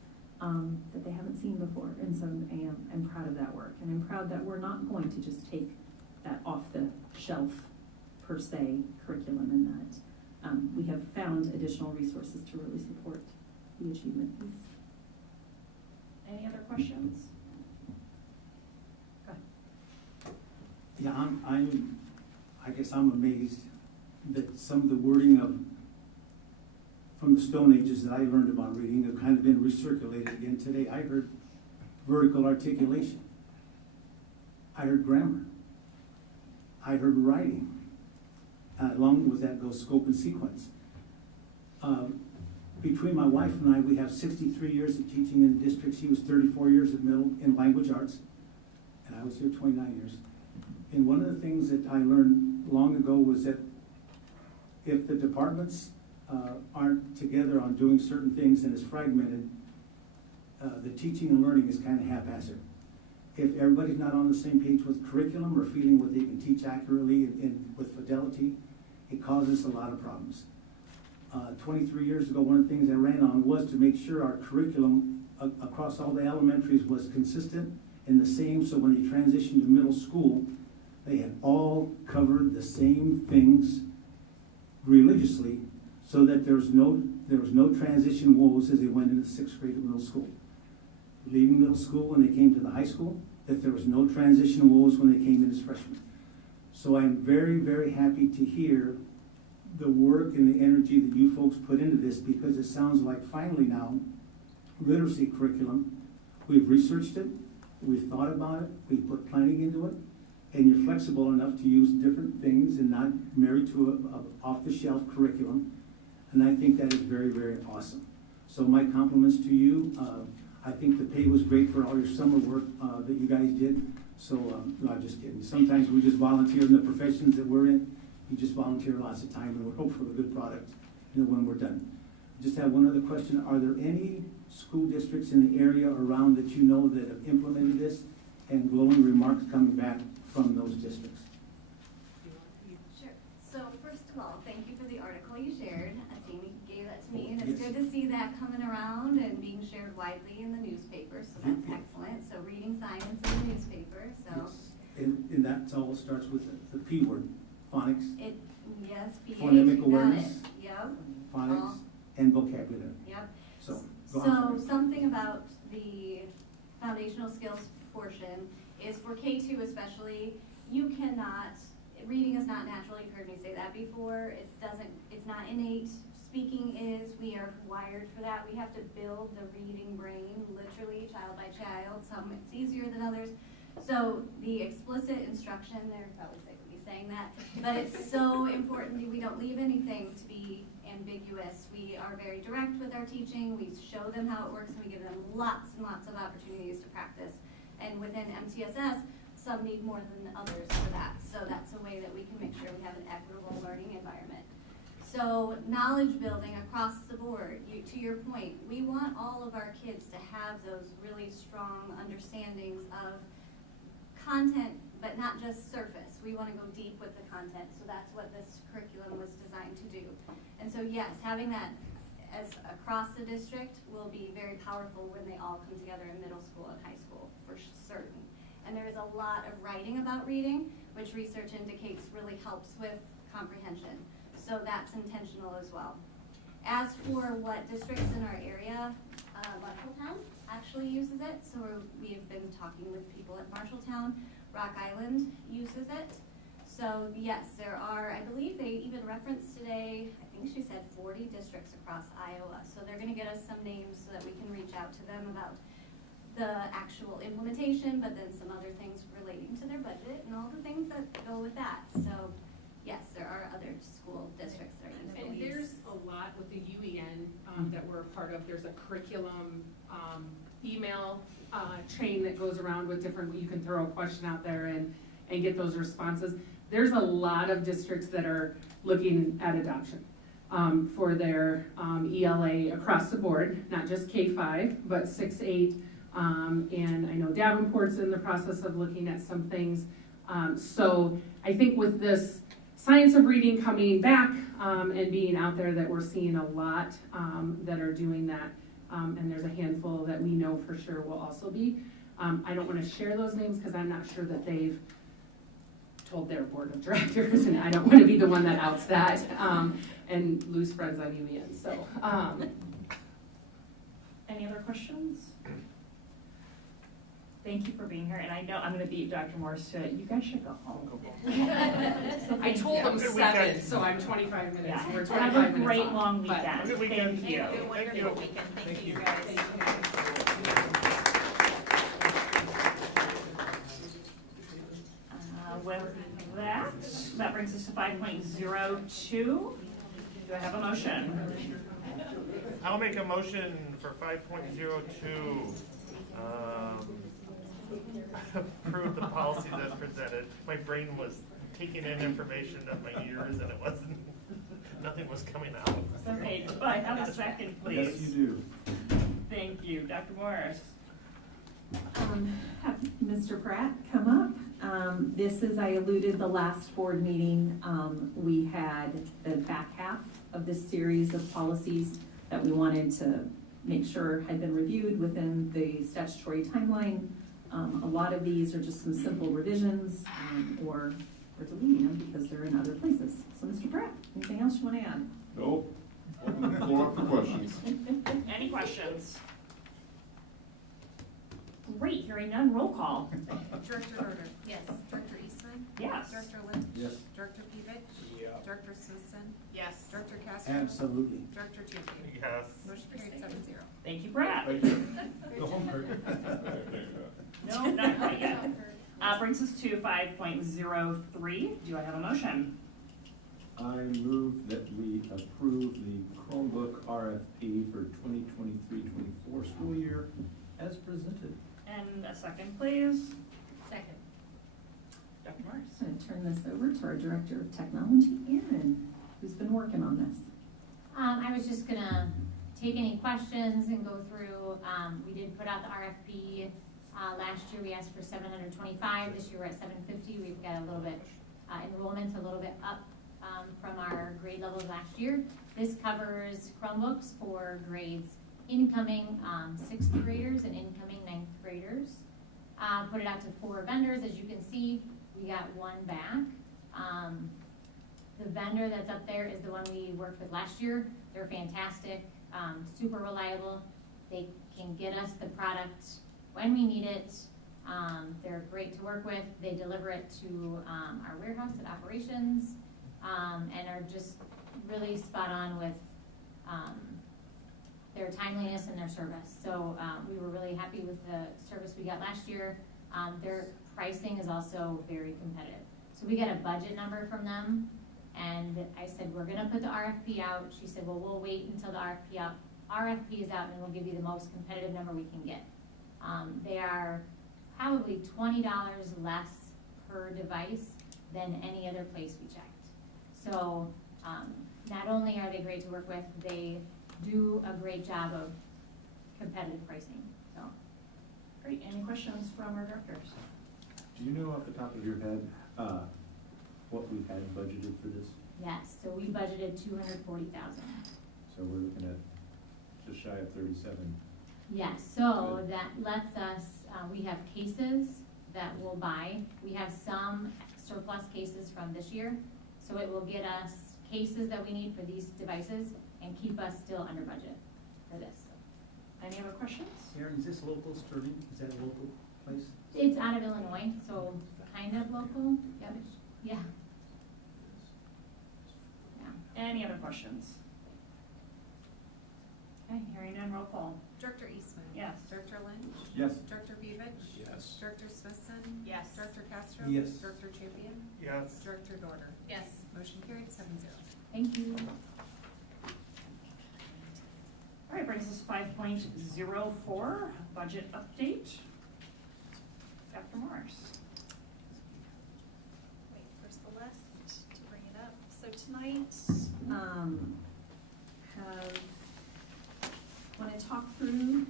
that they haven't seen before. And so I'm proud of that work. And I'm proud that we're not going to just take that off the shelf per se curriculum, and that we have found additional resources to really support the achievement piece. Any other questions? Go ahead. Yeah, I guess I'm amazed that some of the wording from the Stone Ages that I learned about reading have kind of been recirculated again today. I heard vertical articulation. I heard grammar. I heard writing. Along with that goes scope and sequence. Between my wife and I, we have 63 years of teaching in the district. She was 34 years of middle in language arts, and I was here 29 years. And one of the things that I learned long ago was that if the departments aren't together on doing certain things and is fragmented, the teaching and learning is kind of haphazard. If everybody's not on the same page with curriculum or feeling what they can teach accurately and with fidelity, it causes a lot of problems. 23 years ago, one of the things I ran on was to make sure our curriculum across all the elementaries was consistent and the same, so when they transitioned to middle school, they had all covered the same things religiously, so that there was no transition woes as they went into 6th grade of middle school. Leaving middle school when they came to the high school, that there was no transition woes when they came in as freshmen. So I'm very, very happy to hear the work and the energy that you folks put into this, because it sounds like finally now, literacy curriculum, we've researched it, we've thought about it, we've put planning into it, and you're flexible enough to use different things and not married to a off-the-shelf curriculum. And I think that is very, very awesome. So my compliments to you. I think the pay was great for all your summer work that you guys did. So, no, I'm just kidding. Sometimes we just volunteer in the professions that we're in. You just volunteer lots of time, and we hope for a good product, when we're done. Just have one other question. Are there any school districts in the area around that you know that have implemented this, and glowing remarks coming back from those districts? Sure. So first of all, thank you for the article you shared. Jamie gave that to me, and it's good to see that coming around and being shared widely in the newspaper, so that's excellent. So reading science in the newspaper, so. Yes. And that all starts with the P word, phonics. Yes, PH, phonemic you got awareness. it. Yep. Phonics and vocabulary. Yep. So, So something about the foundational skills portion is for K2 especially, you cannot, reading is not natural, you've heard me say that before, it's not innate. Speaking is, we are wired for that. We have to build the reading brain, literally, child by child. Some it's easier than others. So the explicit instruction, they're probably sick of me saying that, but it's so important that we don't leave anything to be ambiguous. We are very direct with our teaching. We show them how it works, and we give them lots and lots of opportunities to practice. And within MTSS, some need more than others for that. So that's a way that we can make sure we have an equitable learning environment. So knowledge building across the board, to your point, we want all of our kids to have those really strong understandings of content, but not just surface. We want to go deep with the content, so that's what this curriculum was designed to do. And so yes, having that as across the district will be very powerful when they all come together in middle school and high school, for certain. And there is a lot of writing about reading, which research indicates really helps with comprehension. So that's intentional as well. As for what districts in our area, Marshalltown actually uses it. So we have been talking with people at Marshalltown. Rock Island uses it. So yes, there are, I believe they even referenced today, I think she said 40 districts across Iowa. So they're gonna get us some names so that we can reach out to them about the actual implementation, but then some other things relating to their budget and all the things that go with that. So yes, there are other school districts that are using it. And there's a lot with the UEN that we're a part of. There's a curriculum email chain that goes around with different, you can throw a question out there and get those responses. There's a lot of districts that are looking at adoption for their ELA across the board, not just K-5, but 6-8. And I know Davenport's in the process of looking at some things. So I think with this science of reading coming back and being out there, that we're seeing a lot that are doing that. And there's a handful that we know for sure will also be. I don't want to share those names because I'm not sure that they've told their board of directors, and I don't want to be the one that outs that and lose friends on UEN. So, any other questions? Thank you for being here, and I know I'm going to beat Dr. Morse to it. You guys should go home. So I told them 7, so I'm 25 minutes. Yeah. We're 25 Have a minutes great off, long but- weekend. Good weekend. Thank you. Have a wonderful weekend. Thank you, guys. With that brings us to 5.1. 5.02. Do I have a motion? I'll make a motion for 5.02. Approve the policies as presented. My brain was taking in information of my ears and it wasn't, nothing was coming out. Okay, do I have a second, please? Yes, you do. Thank you. Dr. Morris? Have Mr. Pratt come up. This is, I alluded the last board meeting, we had the back half of this series of policies that we wanted to make sure had been reviewed within the statutory timeline. A lot of these are just some simple revisions, or we're deleting them because they're in other places. So Mr. Pratt, anything else you want to add? Nope. Open the floor up for questions. Any questions? Great, hearing none, roll call. Director Norder? Yes. Director Eastman? Yes. Director Lynch? Yes. Director Pevich? Yeah. Director Smithson? Yes. Director Castro? Absolutely. Director Champion? Yes. Motion carried 7-0. Thank you, Brad. Thank you. Go home, Kurt. No, not quite yet. Brings us to 5.03. Do I have a motion? I move that we approve the Chromebook RFP for 2023-24 school year as presented. And a second, please. Second. Dr. Morris? I'm going to turn this over to our Director of Technology, Erin, who's been working on this. I was just gonna take any questions and go through, we did put out the RFP, last year we asked for 725, this year we're at 750, we've got a little bit, enrollment's a little bit up, from our grade levels last year. This covers Chromebooks for grades incoming, 6th graders and incoming 9th graders. Put it out to 4 vendors, as you can see, we got 1 back. The vendor that's up there is the one we worked with last year. They're fantastic, super reliable. They can get us the product when we need it. They're great to work with. They deliver it to our warehouse at operations, and are just really spot on with their timeliness and their service. So we were really happy with the service we got last year. Their pricing is also very competitive. So we got a budget number from them. And I said, we're gonna put the RFP out. She said, well, we'll wait until the RFP is out and we'll give you the most competitive number we can get. They are probably $20 less per device than any other place we checked. So not only are they great to work with, they do a great job of competitive pricing, so. Great, any questions from our directors? Do you know off the top of your head, what we had budgeted for this? Yes, so we budgeted $240,000. So we're looking at just shy of 37. Yes, so that lets us, we have cases that we'll buy. We have some surplus cases from this year, so it will get us cases that we need for these devices and keep us still under budget for this. Any other questions? Erin, is this local, Sterling? Is that a local place? It's out of Illinois, so kind of local, yep, yeah. Any other questions? Okay, hearing none, roll call. Director Eastman? Yes. Director Lynch? Yes. Director Pevich? Yes. Director Smithson? Yes. Director Castro? Yes. Director Champion? Yes. Director Norder? Yes. Motion carried 7-0. Thank you. All right, brings us 5.04, budget update. Dr. Morris. Wait, where's the list to bring it up? So tonight, Want to talk through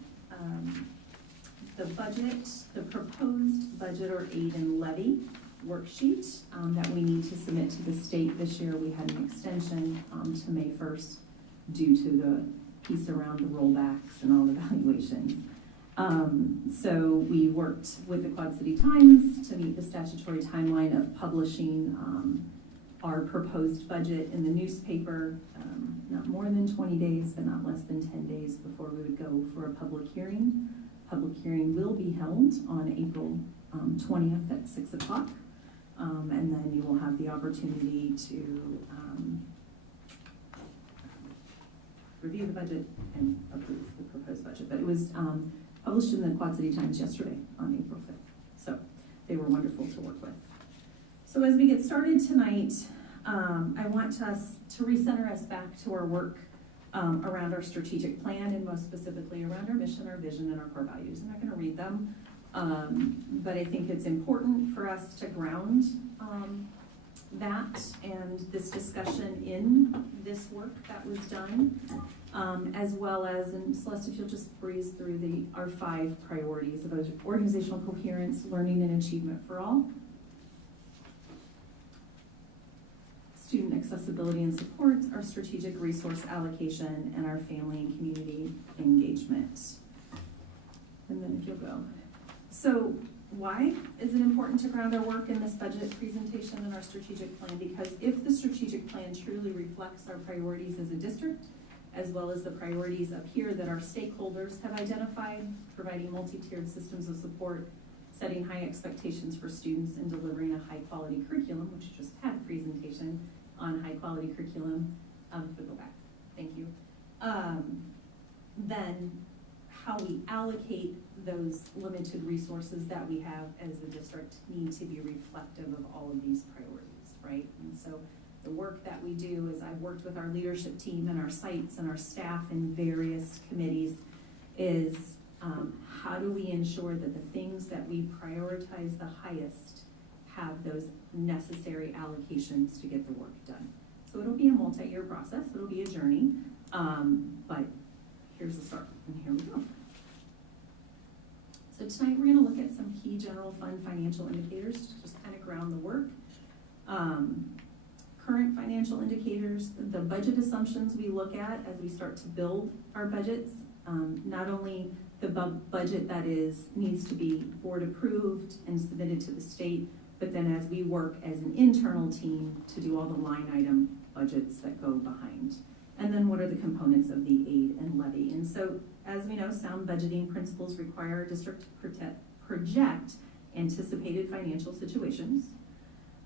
the budget, the proposed budget or aid and levy worksheet that we need to submit to the state this year. We had an extension to May 1st due to the piece around the rollbacks and all the valuations. So we worked with the Quad City Times to meet the statutory timeline of publishing our proposed budget in the newspaper, not more than 20 days, but not less than 10 days before we would go for a public hearing. Public hearing will be held on April 20th at 6 o'clock. And then you will have the opportunity to review the budget and approve the proposed budget. But it was published in the Quad City Times yesterday on April 5th. So they were wonderful to work with. So as we get started tonight, I want us to recenter us back to our work around our strategic plan, and most specifically around our mission, our vision, and our core values. I'm not going to read them, but I think it's important for us to ground that and this discussion in this work that was done, as well as, and Celeste, if you'll just breeze through our 5 priorities of organizational coherence, learning and achievement for all, student accessibility and supports, our strategic resource allocation, and our family and community engagement. And then if you'll go. So why is it important to ground our work in this budget presentation and our strategic plan? Because if the strategic plan truly reflects our priorities as a district, as well as the priorities up here that our stakeholders have identified, providing multi-tiered systems of support, setting high expectations for students, and delivering a high-quality curriculum, which you just had a presentation on high-quality curriculum. If we go back, thank you. Then how we allocate those limited resources that we have as a district need to be reflective of all of these priorities, right? And so the work that we do is I've worked with our leadership team and our sites and our staff in various committees is how do we ensure that the things that we prioritize the highest have those necessary allocations to get the work done. So it'll be a multi-year process, it'll be a journey, but here's the start, and here we go. So tonight we're going to look at some key general fund financial indicators to just kind of ground the work. Current financial indicators, the budget assumptions we look at as we start to build our budgets, not only the budget that needs to be board approved and submitted to the state, but then as we work as an internal team to do all the line item budgets that go behind. And then what are the components of the aid and levy? And so, as we know, sound budgeting principles require our district to project anticipated financial situations.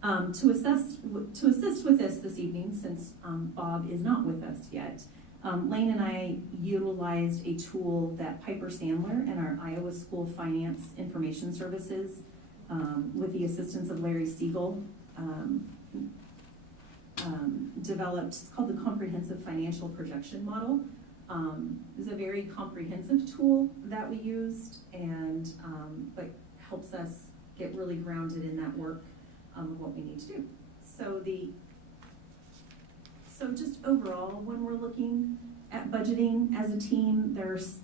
To assist with this evening, since Bob is not with us yet, Lane and I utilized a tool that Piper Sandler and our Iowa School Finance Information Services, with the assistance of Larry Siegel, developed. It's called the Comprehensive Financial Projection Model. It's a very comprehensive tool that we used, and but helps us get really grounded in that work of what we need to do. So just overall, when we're looking at budgeting as a team, there's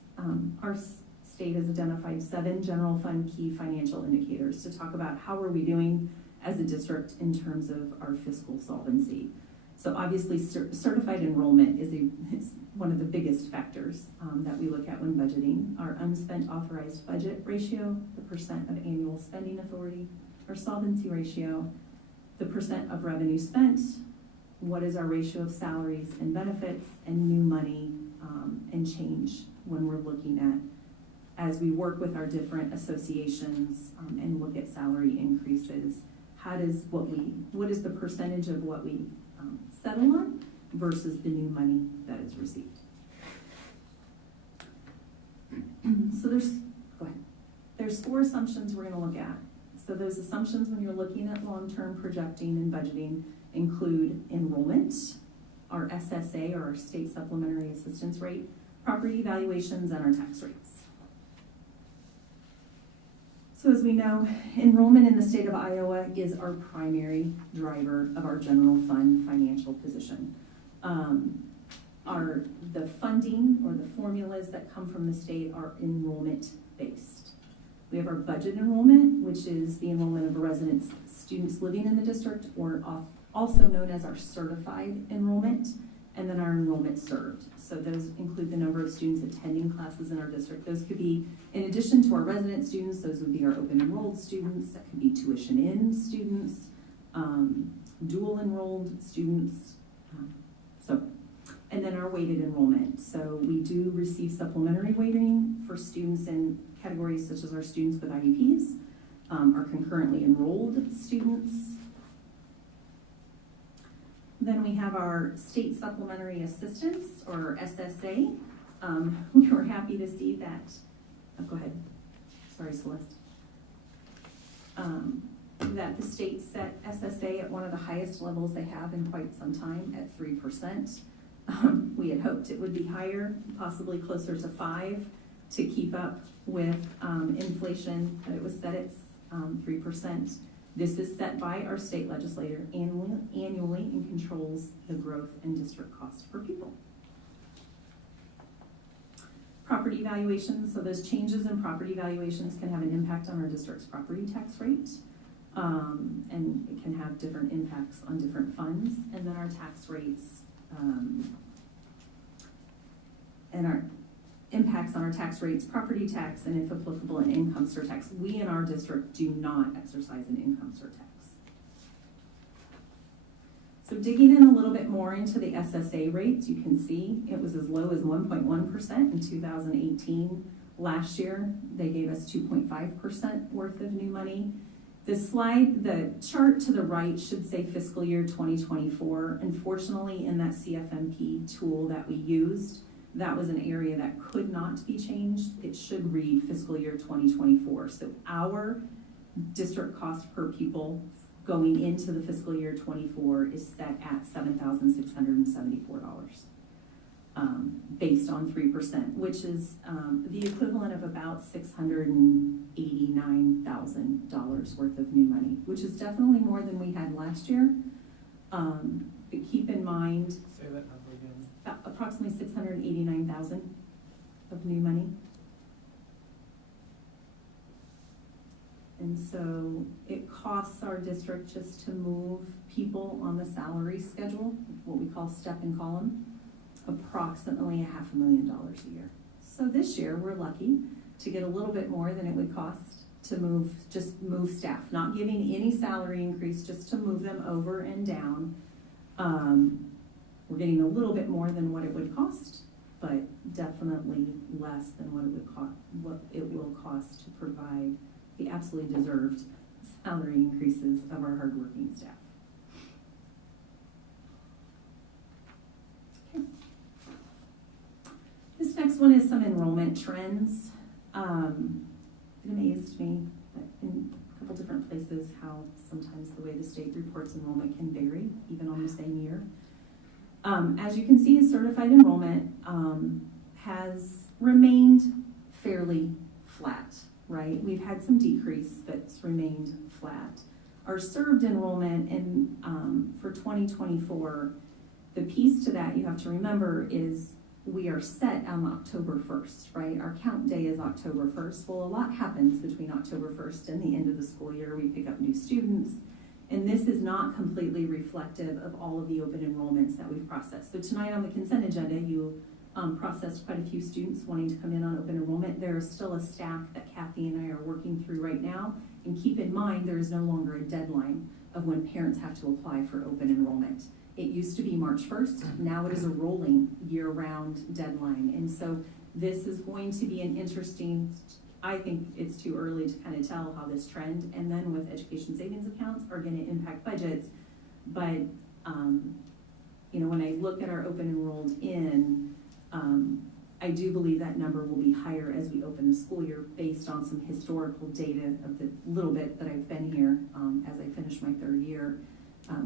our state has identified 7 general fund key financial indicators to talk about how are we doing as a district in terms of our fiscal solvency. So obviously certified enrollment is one of the biggest factors that we look at when budgeting. Our unspent authorized budget ratio, the percent of annual spending authority, our solvency ratio, the percent of revenue spent, what is our ratio of salaries and benefits, and new money and change when we're looking at, as we work with our different associations and look at salary increases, what is the percentage of what we settle on versus the new money that is received. So there's 4 assumptions we're going to look at. So those assumptions when you're looking at long-term projecting and budgeting include enrollment, our SSA or our state supplementary assistance rate, property valuations, and our tax rates. So as we know, enrollment in the state of Iowa is our primary driver of our general fund financial position. The funding or the formulas that come from the state are enrollment based. We have our budget enrollment, which is the enrollment of residents, students living in the district, or also known as our certified enrollment, and then our enrollment served. So those include the number of students attending classes in our district. Those could be, in addition to our resident students, those would be our open enrolled students, that could be tuition in students, dual enrolled students, and then our weighted enrollment. So we do receive supplementary weighting for students in categories such as our students with IEPs, our concurrently enrolled students. Then we have our state supplementary assistance, or SSA. We were happy to see that. Oh, go ahead. Sorry, Celeste. that the state set SSA at one of the highest levels they have in quite some time at 3%. We had hoped it would be higher, possibly closer to 5%, to keep up with inflation, but it was set at 3%. This is set by our state legislator annually and controls the growth in district cost per pupil. Property valuations, so those changes in property valuations can have an impact on our district's property tax rate, and it can have different impacts on different funds, and then our tax rates, and our impacts on our tax rates, property tax, and if applicable, an income surtax. We in our district do not exercise an income surtax. So digging in a little bit more into the SSA rates, you can see it was as low as 1.1% in 2018. Last year, they gave us 2.5% worth of new money. The chart to the right should say fiscal year 2024. Unfortunately, in that CFMP tool that we used, that was an area that could not be changed. It should read fiscal year 2024. So our district cost per pupil going into the fiscal year 24 is set at $7,674, based on 3%, which is the equivalent of about $689,000 worth of new money, which is definitely more than we had last year. But keep in mind, Say that number again. approximately $689,000 of new money. And so it costs our district just to move people on the salary schedule, what we call step and column, approximately $500,000 a year. So this year we're lucky to get a little bit more than it would cost to move staff, not giving any salary increase, just to move them over and down. We're getting a little bit more than what it would cost, but definitely less than what it will cost to provide the absolutely deserved salary increases of our hardworking staff. Okay. This next one is some enrollment trends. It amazed me that in a couple different places how sometimes the way the state reports enrollment can vary, even on the same year. As you can see, certified enrollment has remained fairly flat, right? We've had some decrease, but it's remained flat. Our served enrollment for 2024, the piece to that you have to remember is we are set on October 1st, right? Our count day is October 1st. Well, a lot happens between October 1st and the end of the school year. We pick up new students, and this is not completely reflective of all of the open enrollments that we've processed. So tonight on the consent agenda, you processed quite a few students wanting to come in on open enrollment. There is still a stack that Kathy and I are working through right now. And keep in mind, there is no longer a deadline of when parents have to apply for open enrollment. It used to be March 1st. Now it is a rolling year-round deadline. And so this is going to be an interesting, I think it's too early to kind of tell how this trend, and then with education savings accounts, are going to impact budgets. But, when I look at our open enrolled in, I do believe that number will be higher as we open the school year based on some historical data of the little bit that I've been here as I finish my third year,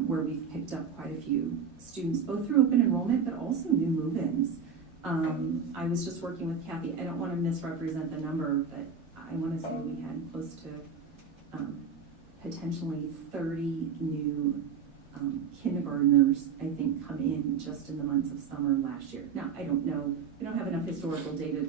where we've picked up quite a few students, both through open enrollment, but also new move-ins. I was just working with Kathy. I don't want to misrepresent the number, but I want to say we had close to potentially 30 new kindergartners, I think, come in just in the months of summer last year. Now, I don't know. We don't have enough historical data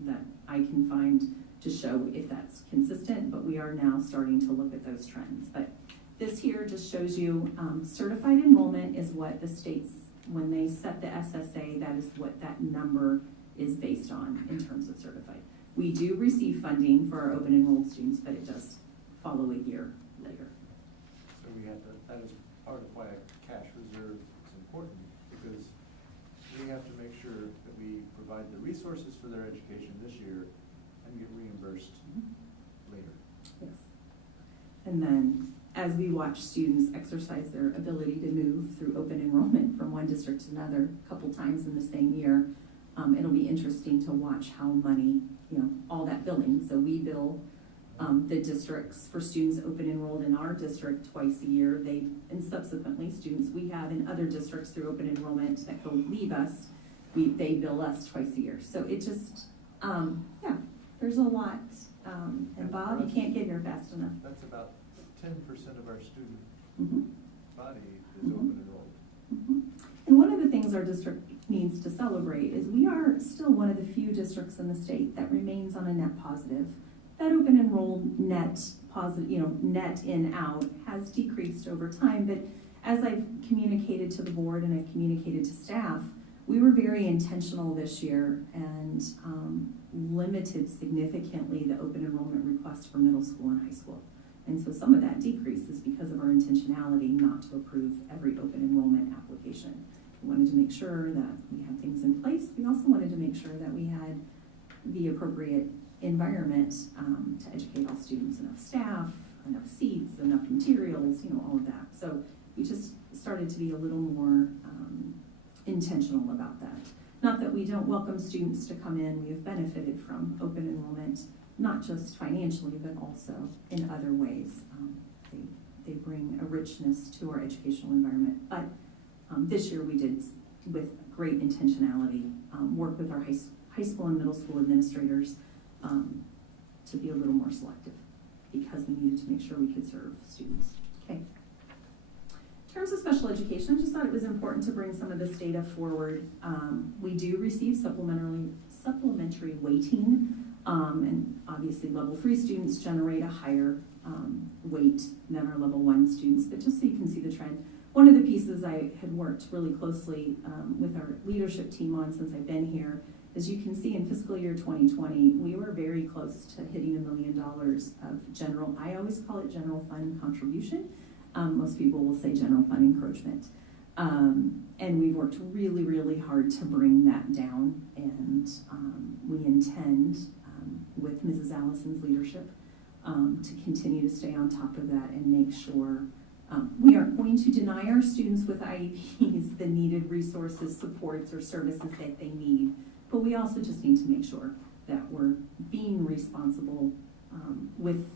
that I can find to show if that's consistent, but we are now starting to look at those trends. But this here just shows you certified enrollment is what the states, when they set the SSA, that is what that number is based on in terms of certified. We do receive funding for our open enrolled students, but it does follow a year later. So that is part of why a cash reserve is important, because we have to make sure that we provide the resources for their education this year and get reimbursed later. Yes. And then as we watch students exercise their ability to move through open enrollment from one district to another a couple times in the same year, it'll be interesting to watch how money, all that billing. So we bill the districts for students open enrolled in our district twice a year. And subsequently, students we have in other districts through open enrollment that go leave us, they bill us twice a year. So it just, yeah, there's a lot. And Bob, you can't get here fast enough. That's about 10% of our student Mm-hmm. body is open enrolled. Mm-hmm. And one of the things our district needs to celebrate is we are still one of the few districts in the state that remains on a net positive. That open enrolled net positive, net in out has decreased over time, but as I've communicated to the board and I've communicated to staff, we were very intentional this year and limited significantly the open enrollment requests for middle school and high school. And so some of that decrease is because of our intentionality not to approve every open enrollment application. We wanted to make sure that we had things in place. We also wanted to make sure that we had the appropriate environment to educate all students, enough staff, enough seats, enough materials, all of that. So we just started to be a little more intentional about that. Not that we don't welcome students to come in. We have benefited from open enrollment, not just financially, but also in other ways. They bring a richness to our educational environment. But this year we did, with great intentionality, work with our high school and middle school administrators to be a little more selective because we needed to make sure we could serve students. Okay. In terms of special education, I just thought it was important to bring some of this data forward. We do receive supplementary weighting, and obviously level 3 students generate a higher weight than our level 1 students, but just so you can see the trend. One of the pieces I had worked really closely with our leadership team on since I've been here, as you can see in fiscal year 2020, we were very close to hitting $1 million of general, I always call it general fund contribution. Most people will say general fund encroachment. And we've worked really, really hard to bring that down, and we intend, with Mrs. Allison's leadership, to continue to stay on top of that and make sure we aren't going to deny our students with IEPs the needed resources, supports, or services that they need, but we also just need to make sure that we're being responsible with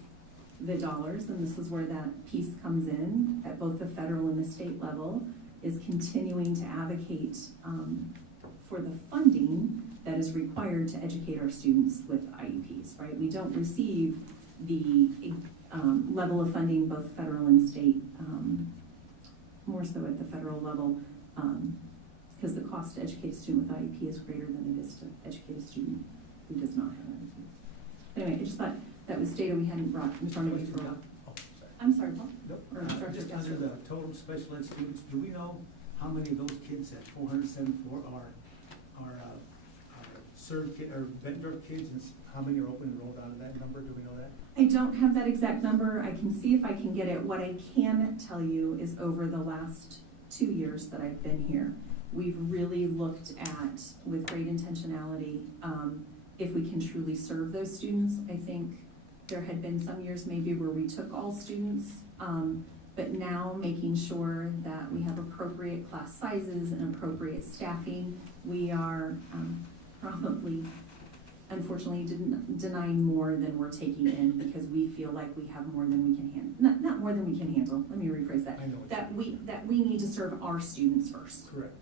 the dollars, and this is where that piece comes in at both the federal and the state level, is continuing to advocate for the funding that is required to educate our students with IEPs, right? We don't receive the level of funding, both federal and state, more so at the federal level, because the cost to educate a student with IEP is greater than it is to educate a student who does not have an IEP. Anyway, I just thought that was data we hadn't brought in front of you for a while. I'm sorry, Paul? Nope. Or Dr. Just Castro. under the total special ed students, do we know how many of those kids, that 474, are served or vendor kids, and how many are open enrolled out of that number? Do we know that? I don't have that exact number. I can see if I can get it. What I can tell you is over the last 2 years that I've been here, we've really looked at, with great intentionality, if we can truly serve those students. I think there had been some years maybe where we took all students, but now making sure that we have appropriate class sizes and appropriate staffing. We are probably, unfortunately, denying more than we're taking in because we feel like we have more than we can handle. Not more than we can handle. Let me rephrase that. I know That we need to serve our students first. Correct.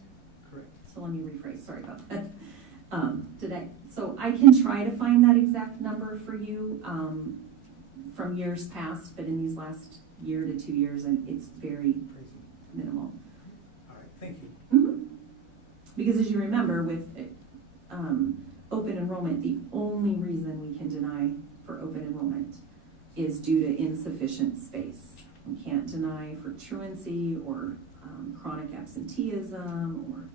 So let me rephrase. Sorry about that. So I can try to find that exact number for you from years past, but in these last year to 2 years, it's very minimal. All right, thank you. Mm-hmm. Because as you remember, with open enrollment, the only reason we can deny for open enrollment is due to insufficient space. We can't deny for truancy or chronic absenteeism or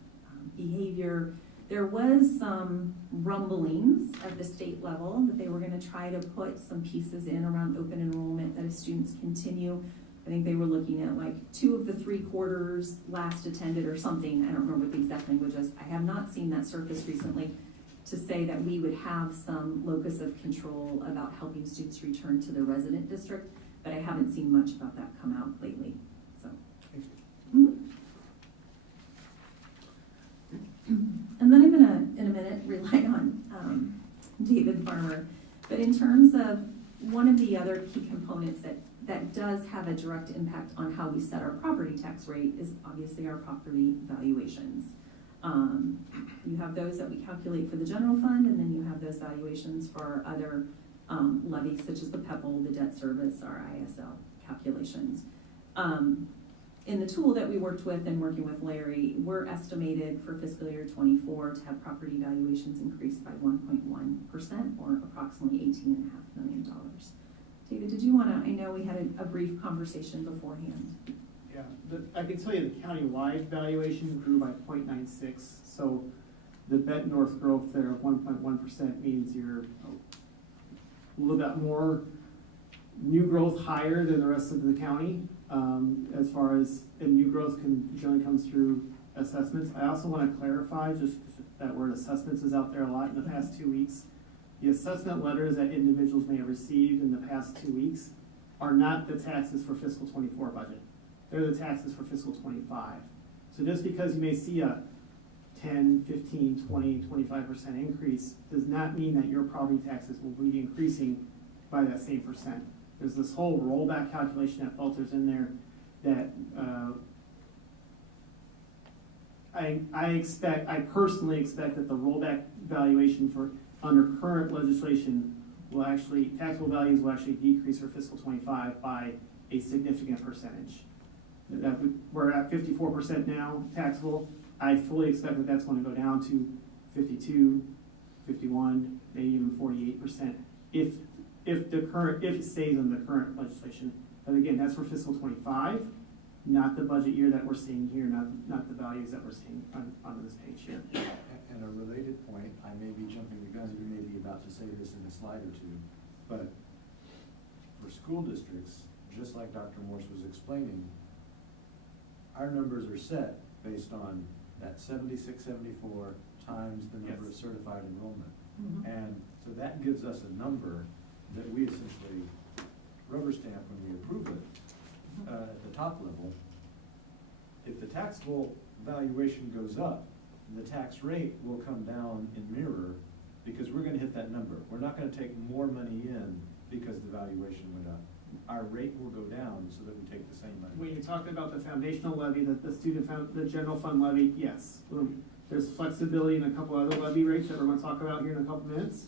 behavior. There was some rumblings at the state level that they were going to try to put some pieces in around open enrollment that as students continue. I think they were looking at like 2 of the 3 quarters last attended or something. I don't remember what the exact language was. I have not seen that surface recently to say that we would have some locus of control about helping students return to their resident district, but I haven't seen much about that come out lately. So. And then I'm gonna, in a minute, rely on David Farmer. But in terms of one of the other key components that does have a direct impact on how we set our property tax rate is obviously our property valuations. You have those that we calculate for the general fund, and then you have those valuations for our other levies, such as the PEPAL, the debt service, our ISL calculations. In the tool that we worked with and working with Larry, we're estimated for fiscal year 24 to have property valuations increase by 1.1%, or approximately $18.5 million. David, did you want to, I know we had a brief conversation beforehand. Yeah, I can tell you the county-wide valuation grew by 0.96, so the Bett North growth there of 1.1% means you're a little bit more new growth higher than the rest of the county. As far as, and new growth generally comes through assessments. I also want to clarify, just that word assessments is out there a lot in the past 2 weeks. The assessment letters that individuals may have received in the past 2 weeks are not the taxes for fiscal 24 budget. They're the taxes for fiscal 25. So just because you may see a 10, 15, 20, 25% increase does not mean that your property taxes will be increasing by that same percent. There's this whole rollback calculation that filters in there that I personally expect that the rollback valuation for under current legislation will actually, taxable values will actually decrease for fiscal 25 by a significant percentage. We're at 54% now taxable. I fully expect that that's going to go down to 52, 51, maybe even 48% if it stays in the current legislation. But again, that's for fiscal 25, not the budget year that we're seeing here, not the values that we're seeing on this page here. And a related point, I may be jumping the gun, you may be about to say this in a slide or two, but for school districts, just like Dr. Morse was explaining, our numbers are set based on that 76, 74 times the number of certified enrollment. Mm-hmm. And so that gives us a number that we essentially rubber stamp when we approve it at the top level. If the taxable valuation goes up, the tax rate will come down in mirror because we're gonna hit that number. We're not gonna take more money in because the valuation went up. Our rate will go down so that we take the same money. When you're talking about the foundational levy, the general fund levy, yes. There's flexibility in a couple other levy rates that we're gonna talk about here in a couple minutes.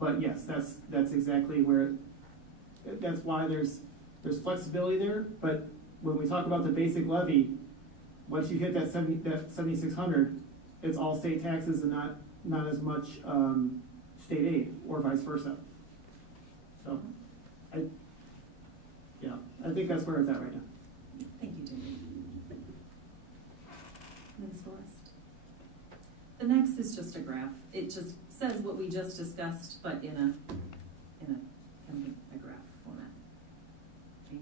But yes, that's exactly where, that's why there's flexibility there. But when we talk about the basic levy, once you hit that 7,600, it's all state taxes and not as much state aid, or vice versa. So, I think that's where it's at right now. Thank you, David. Ms. Celeste. The next is just a graph. It just says what we just discussed, but in a graph format. Okay.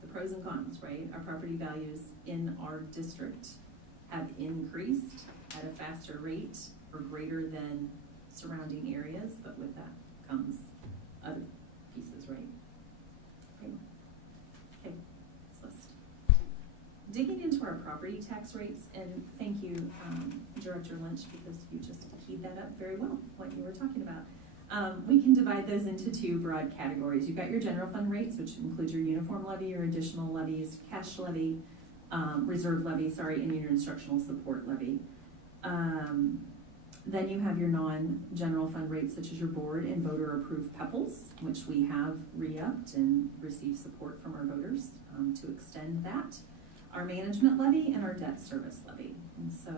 The pros and cons, right? Our property values in our district have increased at a faster rate or greater than surrounding areas, but with that comes other pieces, right? Okay, Celeste. Digging into our property tax rates, and thank you, Director Lynch, because you just keyed that up very well, what you were talking about. We can divide those into two broad categories. You've got your general fund rates, which includes your uniform levy, your additional levies, cash levy, reserve levy, and your instructional support levy. Then you have your non-general fund rates, such as your board and voter-approved PEPALs, which we have re-upped and received support from our voters to extend that. Our management levy and our debt service levy. And so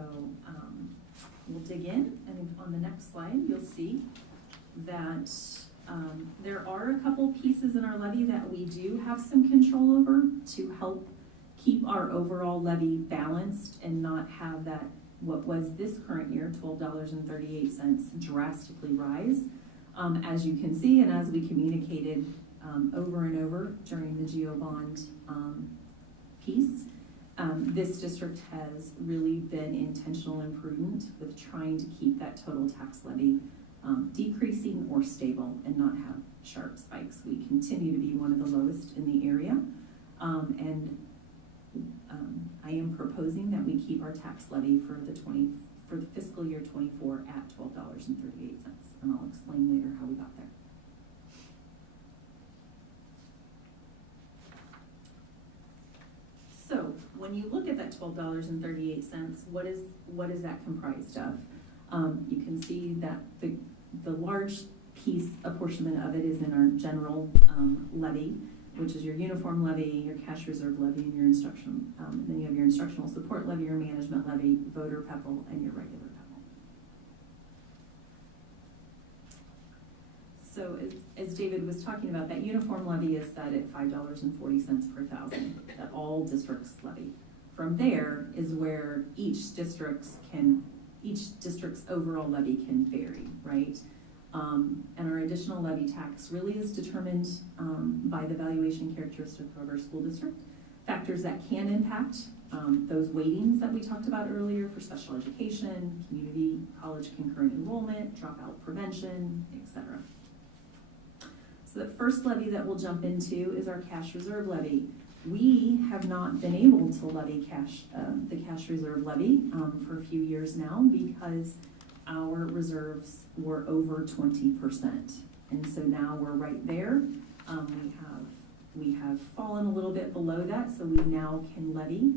we'll dig in, and on the next slide, you'll see that there are a couple pieces in our levy that we do have some control over to help keep our overall levy balanced and not have that, what was this current year, $12.38, drastically rise. As you can see, and as we communicated over and over during the GO bond piece, this district has really been intentional and prudent with trying to keep that total tax levy decreasing or stable and not have sharp spikes. We continue to be one of the lowest in the area, and I am proposing that we keep our tax levy for the fiscal year 24 at $12.38, and I'll explain later how we got there. when you look at that $12.38, what is that comprised of? You can see that the large piece, apportionment of it is in our general levy, which is your uniform levy, your cash reserve levy, and your instruction. Then you have your instructional support levy, your management levy, voter PEPAL, and your regular PEPAL. So as David was talking about, that uniform levy is set at $5.40 per thousand that all districts levy. From there is where each district's overall levy can vary, right? And our additional levy tax really is determined by the valuation characteristic of our school district. Factors that can impact those weightings that we talked about earlier for special education, community college concurrent enrollment, dropout prevention, etc. So the first levy that we'll jump into is our cash reserve levy. We have not been able to levy the cash reserve levy for a few years now because our reserves were over 20%. And so now we're right there. We have fallen a little bit below that, so we now can levy.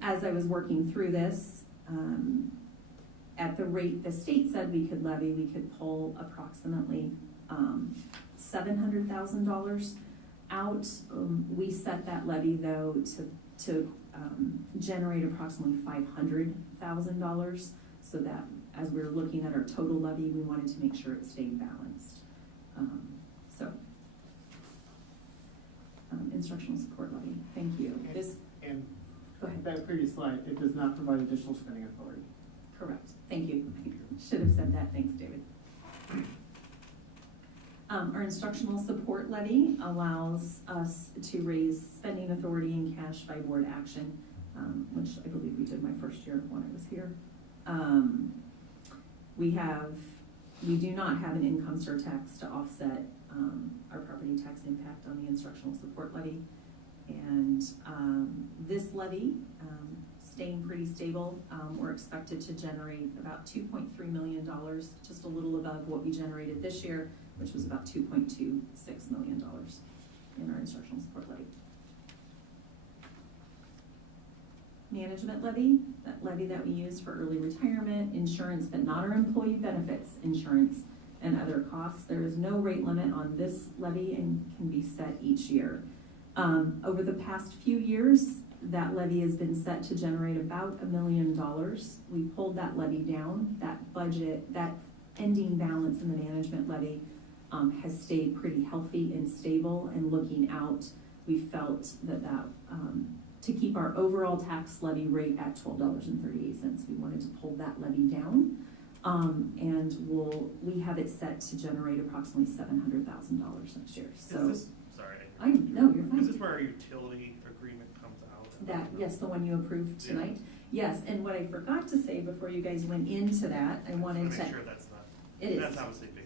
As I was working through this, at the rate the state said we could levy, we could pull approximately $700,000 out. We set that levy though to generate approximately $500,000, so that as we were looking at our total levy, we wanted to make sure it stayed balanced. Instructional support levy. Thank you. And go ahead. That previous slide, it does not provide additional spending authority. Correct. Thank you. Should have said that. Thanks, David. Our instructional support levy allows us to raise spending authority in cash by board action, which I believe we did my first year when I was here. We do not have an income surtax to offset our property tax impact on the instructional support levy. And this levy, staying pretty stable, we're expected to generate about $2.3 million, just a little above what we generated this year, which was about $2.26 million in our instructional support levy. Management levy, that levy that we use for early retirement, insurance, but not our employee benefits insurance, and other costs. There is no rate limit on this levy and can be set each year. Over the past few years, that levy has been set to generate about $1 million. We pulled that levy down. That budget, that ending balance in the management levy has stayed pretty healthy and stable, and looking out, we felt that to keep our overall tax levy rate at $12.38, we wanted to pull that levy down. And we have it set to generate approximately $700,000 next year. So, no, you're fine. Is this where our utility agreement comes out? Yes, the one you approved tonight. Yeah. Yes, and what I forgot to say before you guys went into that, I wanted to. Make sure that's not. It is. That's obviously big.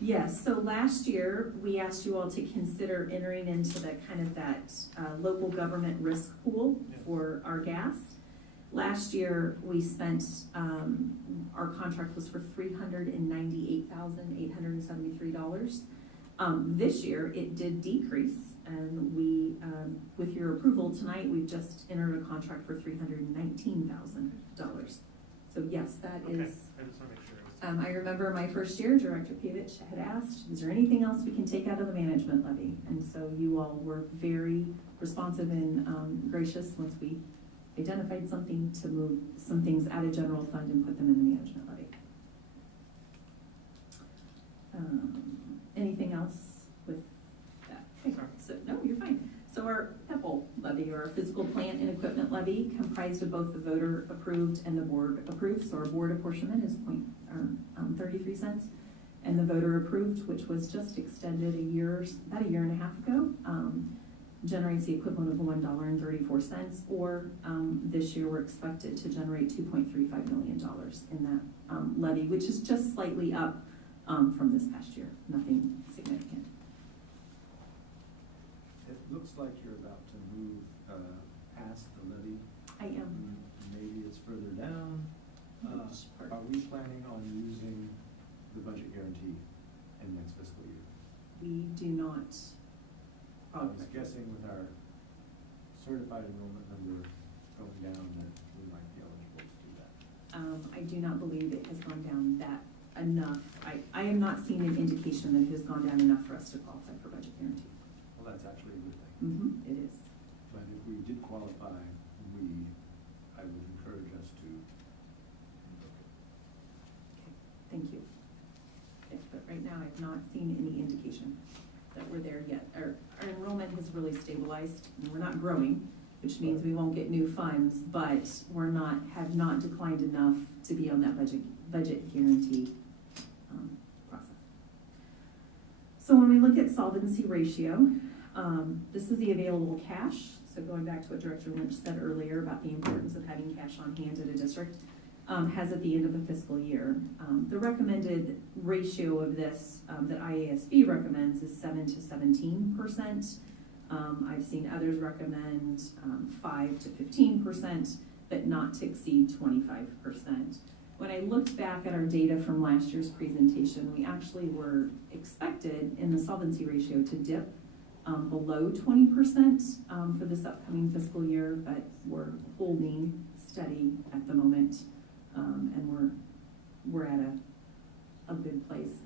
Yes, so last year, we asked you all to consider entering into that local government risk pool for our gas. Last year, we spent, our contract was for $398,873. This year, it did decrease, and we, with your approval tonight, we've just entered a contract for $319,000. So yes, that is. I just want to make sure. I remember my first year, Director Pavich had asked, is there anything else we can take out of the management levy? And so you all were very responsive and gracious once we identified something to move some things out of general fund and put them in the management levy. Anything else with that? Okay, so no, you're fine. So our PEPAL levy, or our physical plant and equipment levy, comprised of both the voter approved and the board approved. So our board apportionment is 33 cents, and the voter approved, which was just extended about a year and a half ago, generates the equivalent of $1.34, or this year we're expected to generate $2.35 million in that levy, which is just slightly up from this past year, nothing significant. It looks like you're about to move past the levy. I am. Maybe it's further down. Are we planning on using the budget guarantee in next fiscal year? We do not. I was guessing with our certified enrollment number going down that we might be eligible to do that? I do not believe it has gone down that enough. I am not seeing an indication that it has gone down enough for us to qualify for budget guarantee. Well, that's actually a good thing. It is. But if we did qualify, I would encourage us to. Thank you. Okay, but right now, I've not seen any indication that we're there yet. Our enrollment has really stabilized, and we're not growing, which means we won't get new funds, but have not declined enough to be on that budget guarantee process. So when we look at solvency ratio, this is the available cash. So going back to what Director Lynch said earlier about the importance of having cash on hand at a district, has at the end of the fiscal year. The recommended ratio of this that IASB recommends is 7 to 17%. I've seen others recommend 5 to 15%, but not to exceed 25%. When I looked back at our data from last year's presentation, we actually were expected in the solvency ratio to dip below 20% for this upcoming fiscal year, but we're holding steady at the moment, and we're at a good place.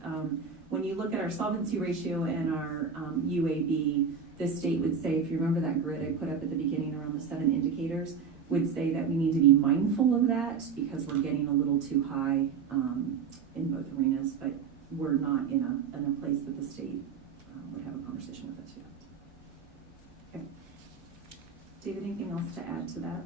When you look at our solvency ratio and our UAB, the state would say, if you remember that grid I put up at the beginning around the 7 indicators, would say that we need to be mindful of that because we're getting a little too high in both arenas, but we're not in a place that the state would have a conversation with us yet. Okay. David, anything else to add to that?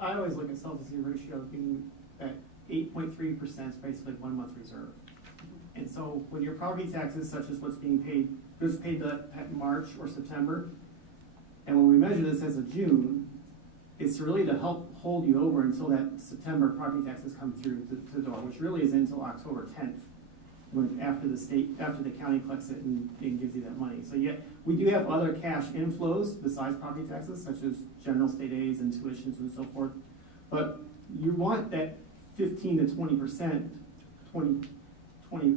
I always look at solvency ratio being at 8.3% is basically 1 month reserve. And so when your property taxes, such as what's being paid, just paid at March or September, and when we measure this as of June, it's really to help hold you over until that September property taxes come through the door, which really is until October 10th, after the county collects it and gives you that money. So yeah, we do have other cash inflows besides property taxes, such as general state aids and tuitions and so forth. But you want that 15 to 20%,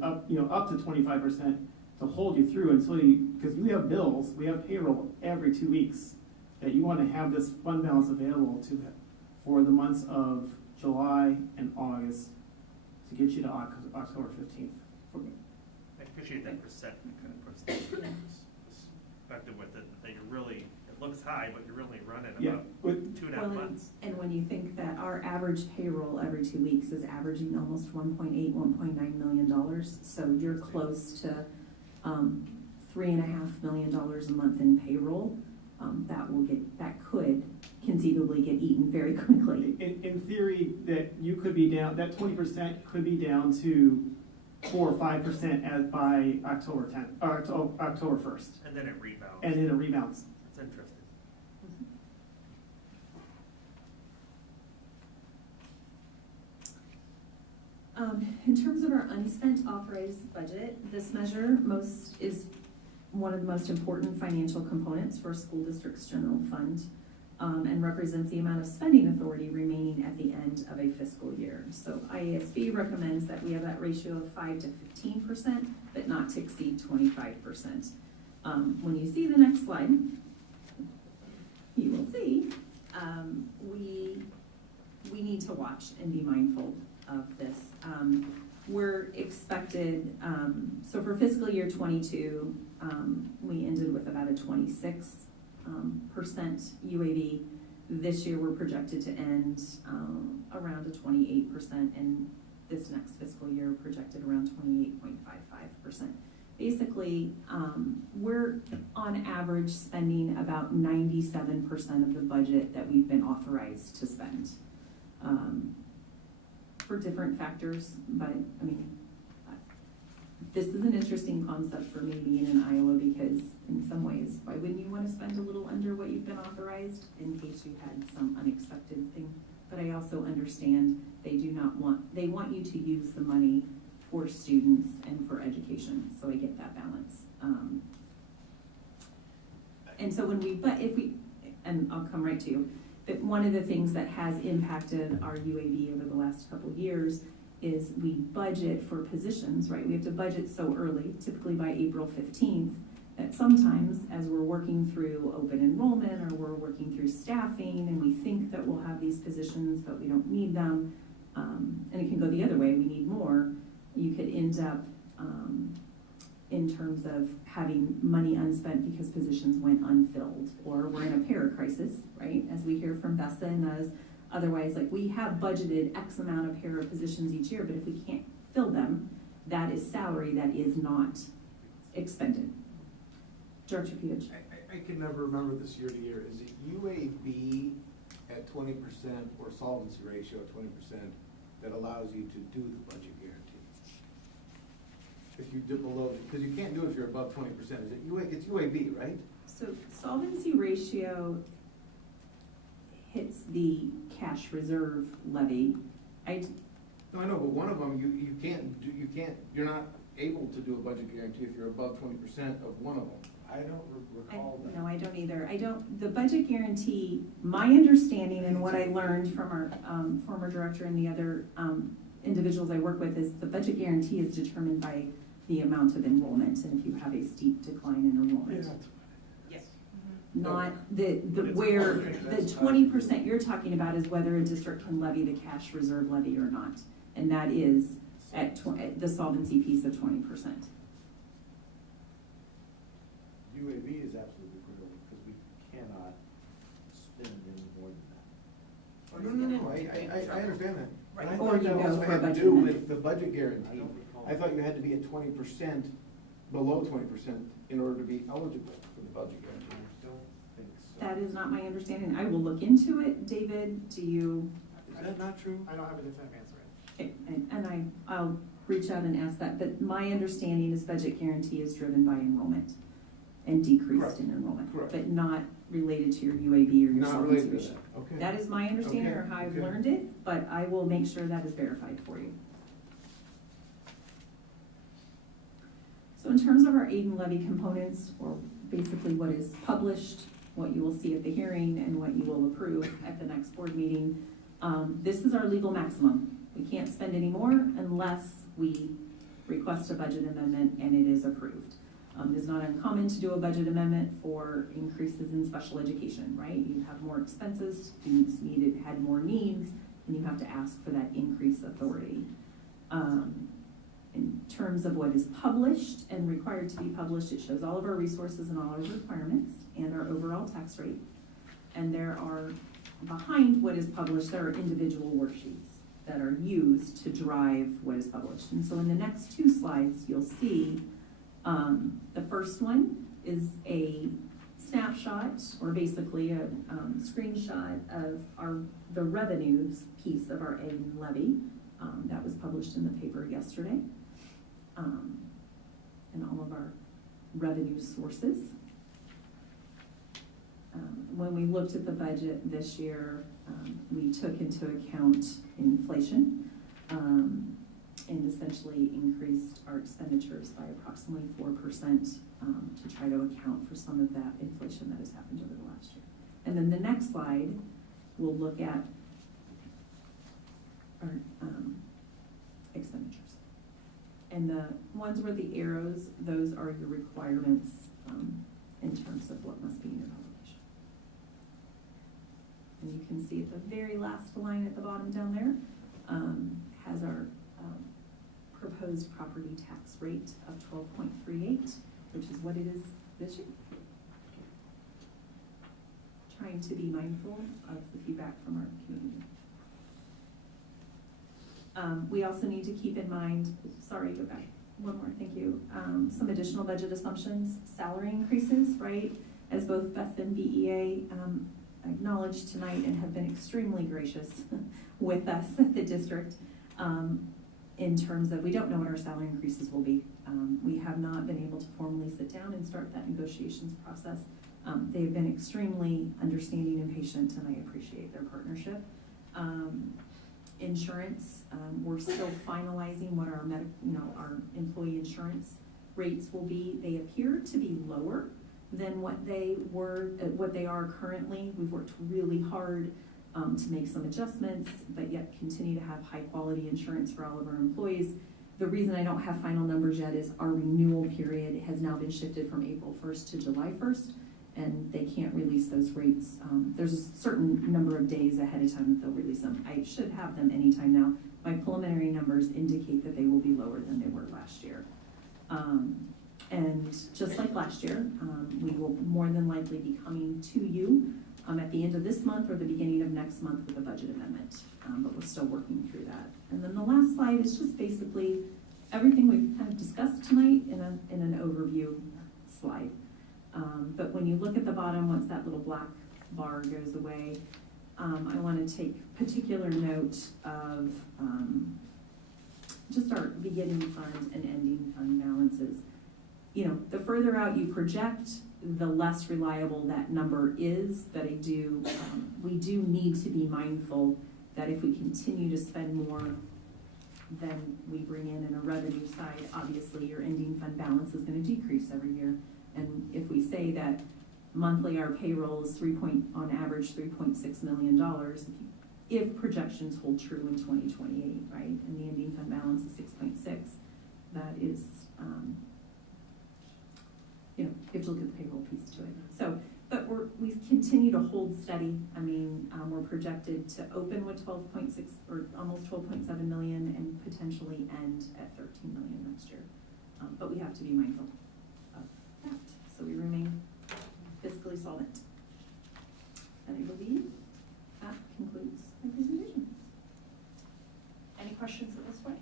up to 25% to hold you through until because you have bills, we have payroll every 2 weeks, that you want to have this fund balance available for the months of July and August to get you to October 15th. I appreciate that perspective with it, that you're really, it looks high, but you're really running about 2.5 months. And when you think that our average payroll every 2 weeks is averaging almost $1.9 million, so you're close to $3.5 million a month in payroll. That could conceivably get eaten very quickly. In theory, that you could be down, that 20% could be down to 4 or 5% by October 10th, or October 1st. And then it rebounds. And then it rebounds. That's interesting. In terms of our unspent authorized budget, this measure is one of the most important financial components for a school district's general fund, and represents the amount of spending authority remaining at the end of a fiscal year. So IASB recommends that we have that ratio of 5 to 15%, but not to exceed 25%. When you see the next slide, you will see we need to watch and be mindful of this. We're expected, so for fiscal year 22, we ended with about a 26% UAB. This year we're projected to end around a 28%, and this next fiscal year projected around 28.55%. Basically, we're on average spending about 97% of the budget that we've been authorized to spend. For different factors, but I mean, this is an interesting concept for me being in Iowa, because in some ways, why wouldn't you want to spend a little under what you've been authorized in case you had some unexpected thing? But I also understand they want you to use the money for students and for education, so I get that balance. And so and I'll come right to you, but one of the things that has impacted our UAB over the last couple of years is we budget for positions, right? We have to budget so early, typically by April 15th, that sometimes as we're working through open enrollment or we're working through staffing and we think that we'll have these positions but we don't need them, and it can go the other way, we need more, you could end up in terms of having money unspent because positions went unfilled, or we're in a para crisis, right? As we hear from Bessa and us, otherwise, like we have budgeted X amount of para positions each year, but if we can't fill them, that is salary that is not expended. Director Peters. I can never remember this year to year. Is it UAB at 20% or solvency ratio at 20% that allows you to do the budget guarantee? If you dip below, because you can't do it if you're above 20%. Is it it's UAB, right? So solvency ratio hits the cash reserve levy. No, I know, but one of them, you're not able to do a budget guarantee if you're above 20% of one of them. I don't recall that. No, I don't either. The budget guarantee, my understanding and what I learned from our former director and the other individuals I work with is the budget guarantee is determined by the amount of enrollment and if you have a steep decline in enrollment. Yes. Not where the 20% you're talking about is whether a district can levy the cash reserve levy or not. And that is at the solvency piece of 20%. UAB is absolutely critical because we cannot spend any more than that. No, I understand that. But I Or thought you that go also for had to budget do amendment. with the budget guarantee. I thought you had to be at 20%, below 20% in order to be eligible for the budget guarantee. I don't think so. That is not my understanding. I will look into it. David, do you? Is that not true? I don't have a definitive answer. And I'll reach out and ask that, but my understanding is budget guarantee is driven by enrollment and decreased Correct. in enrollment, Correct. but not related to your UAB or your Not solvency related to ratio. that, okay. That is my understanding Okay, or how I've okay. learned it, but I will make sure that is verified for you. So in terms of our aid and levy components, or basically what is published, what you will see at the hearing, and what you will approve at the next board meeting, this is our legal maximum. We can't spend any more unless we request a budget amendment and it is approved. It is not uncommon to do a budget amendment for increases in special education, right? You have more expenses, students had more needs, and you have to ask for that increased authority. In terms of what is published and required to be published, it shows all of our resources and all our requirements and our overall tax rate. And there are, behind what is published, there are individual worksheets that are used to drive what is published. And so in the next two slides, you'll see the first one is a snapshot, or basically a screenshot of the revenues piece of our aid and levy. That was published in the paper yesterday. And all of our revenue sources. When we looked at the budget this year, we took into account inflation and essentially increased our expenditures by approximately 4% to try to account for some of that inflation that has happened over the last year. And then the next slide, we'll look at our expenditures. And the ones where the arrows, those are your requirements in terms of what must be in your publication. And you can see at the very last line at the bottom down there has our proposed property tax rate of 12.38, which is what it is this year. Trying to be mindful of the feedback from our community. We also need to keep in mind, sorry, go back one more, thank you. Some additional budget assumptions, salary increases, right? As both Beth and BEA acknowledged tonight and have been extremely gracious with us at the district in terms of, we don't know what our salary increases will be. We have not been able to formally sit down and start that negotiations process. They've been extremely understanding and patient, and I appreciate their partnership. Insurance, we're still finalizing what our our employee insurance rates will be. They appear to be lower than what they are currently. We've worked really hard to make some adjustments, but yet continue to have high-quality insurance for all of our employees. The reason I don't have final numbers yet is our renewal period has now been shifted from April 1st to July 1st, and they can't release those rates. There's a certain number of days ahead of time that they'll release them. I should have them anytime now. My preliminary numbers indicate that they will be lower than they were last year. And just like last year, we will more than likely be coming to you at the end of this month or the beginning of next month with a budget amendment, but we're still working through that. And then the last slide is just basically everything we've kind of discussed tonight in an overview slide. But when you look at the bottom, once that little black bar goes away, I want to take particular note of just our beginning fund and ending fund balances. You know, the further out you project, the less reliable that number is, but we do need to be mindful that if we continue to spend more than we bring in a revenue side, obviously your ending fund balance is going to decrease every year. And if we say that monthly our payroll is on average $3.6 million, if projections hold true in 2028, right, and the ending fund balance is 6.6, that is, you know, you have to look at the payroll piece to it. So, but we continue to hold steady. I mean, we're projected to open with 12.6 or almost 12.7 million and potentially end at 13 million next year. But we have to be mindful of that. So we remain fiscally solvent. And I believe that concludes my presentation. Any questions at this point?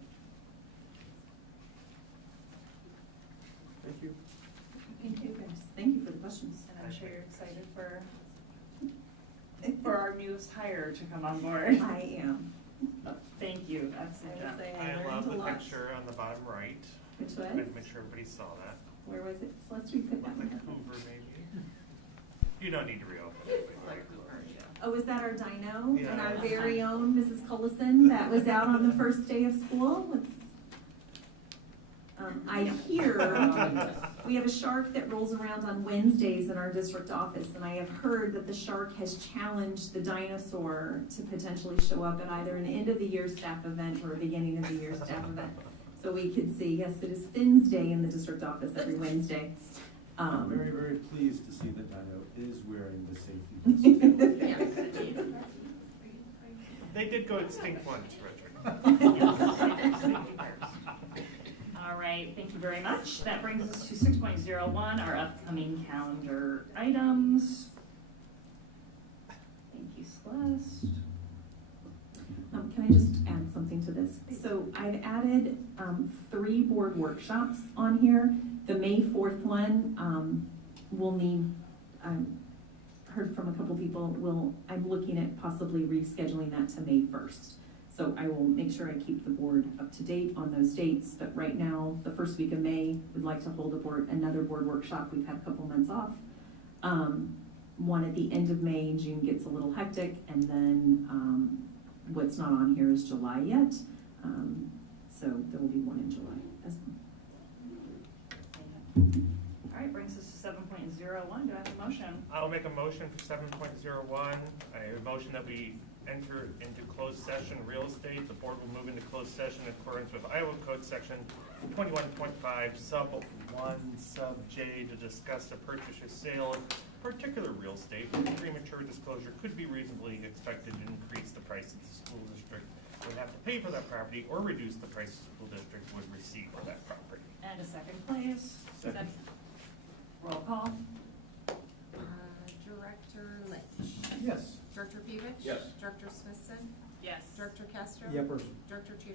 Thank you. Thank you, guys. Thank you for the questions. And I'm sure you're excited for our newest hire to come on board. I am. Thank you. Excellent job. I love the picture on the bottom right. Which I was? had to make sure everybody saw that. Where was it? Celeste, we put that one Like up. Hoover, maybe. You don't need to reopen it. Oh, was that our dino? Yeah. And our very own Mrs. Cullison that was out on the first day of school? I hear we have a shark that rolls around on Wednesdays in our district office, and I have heard that the shark has challenged the dinosaur to potentially show up at either an end of the year staff event or a beginning of the year staff event. So we could see, yes, it is Finn's Day in the district office every Wednesday. I'm very, very pleased to see that Dino is wearing the safety vest. They did go extinct once, Richard. All right, thank you very much. That brings us to 6.01, our upcoming calendar items. Thank you, Celeste. Can I just add something to this? So I've added 3 board workshops on here. The May 4th one will need, heard from a couple people, I'm looking at possibly rescheduling that to May 1st. So I will make sure I keep the board up to date on those dates, but right now, the first week of May, we'd like to hold another board workshop. We've had a couple months off. One at the end of May. June gets a little hectic, and then what's not on here is July yet. So there will be one in July as well. All right, brings us to 7.01. Do I have a motion? I'll make a motion for 7.01. I have a motion that we enter into closed session real estate. The board will move into closed session in accordance with Iowa Code Section 21.5 sub 1 sub J to discuss the purchase or sale of particular real estate. Premature disclosure could be reasonably expected to increase the price that the school district would have to pay for that property or reduce the price the school district would receive for that property. And a second, please. Second. Roll call. Director Lynch. Yes. Director Fevich. Yes. Director Smithson. Yes. Director Castro. Yeah, person. Director Chair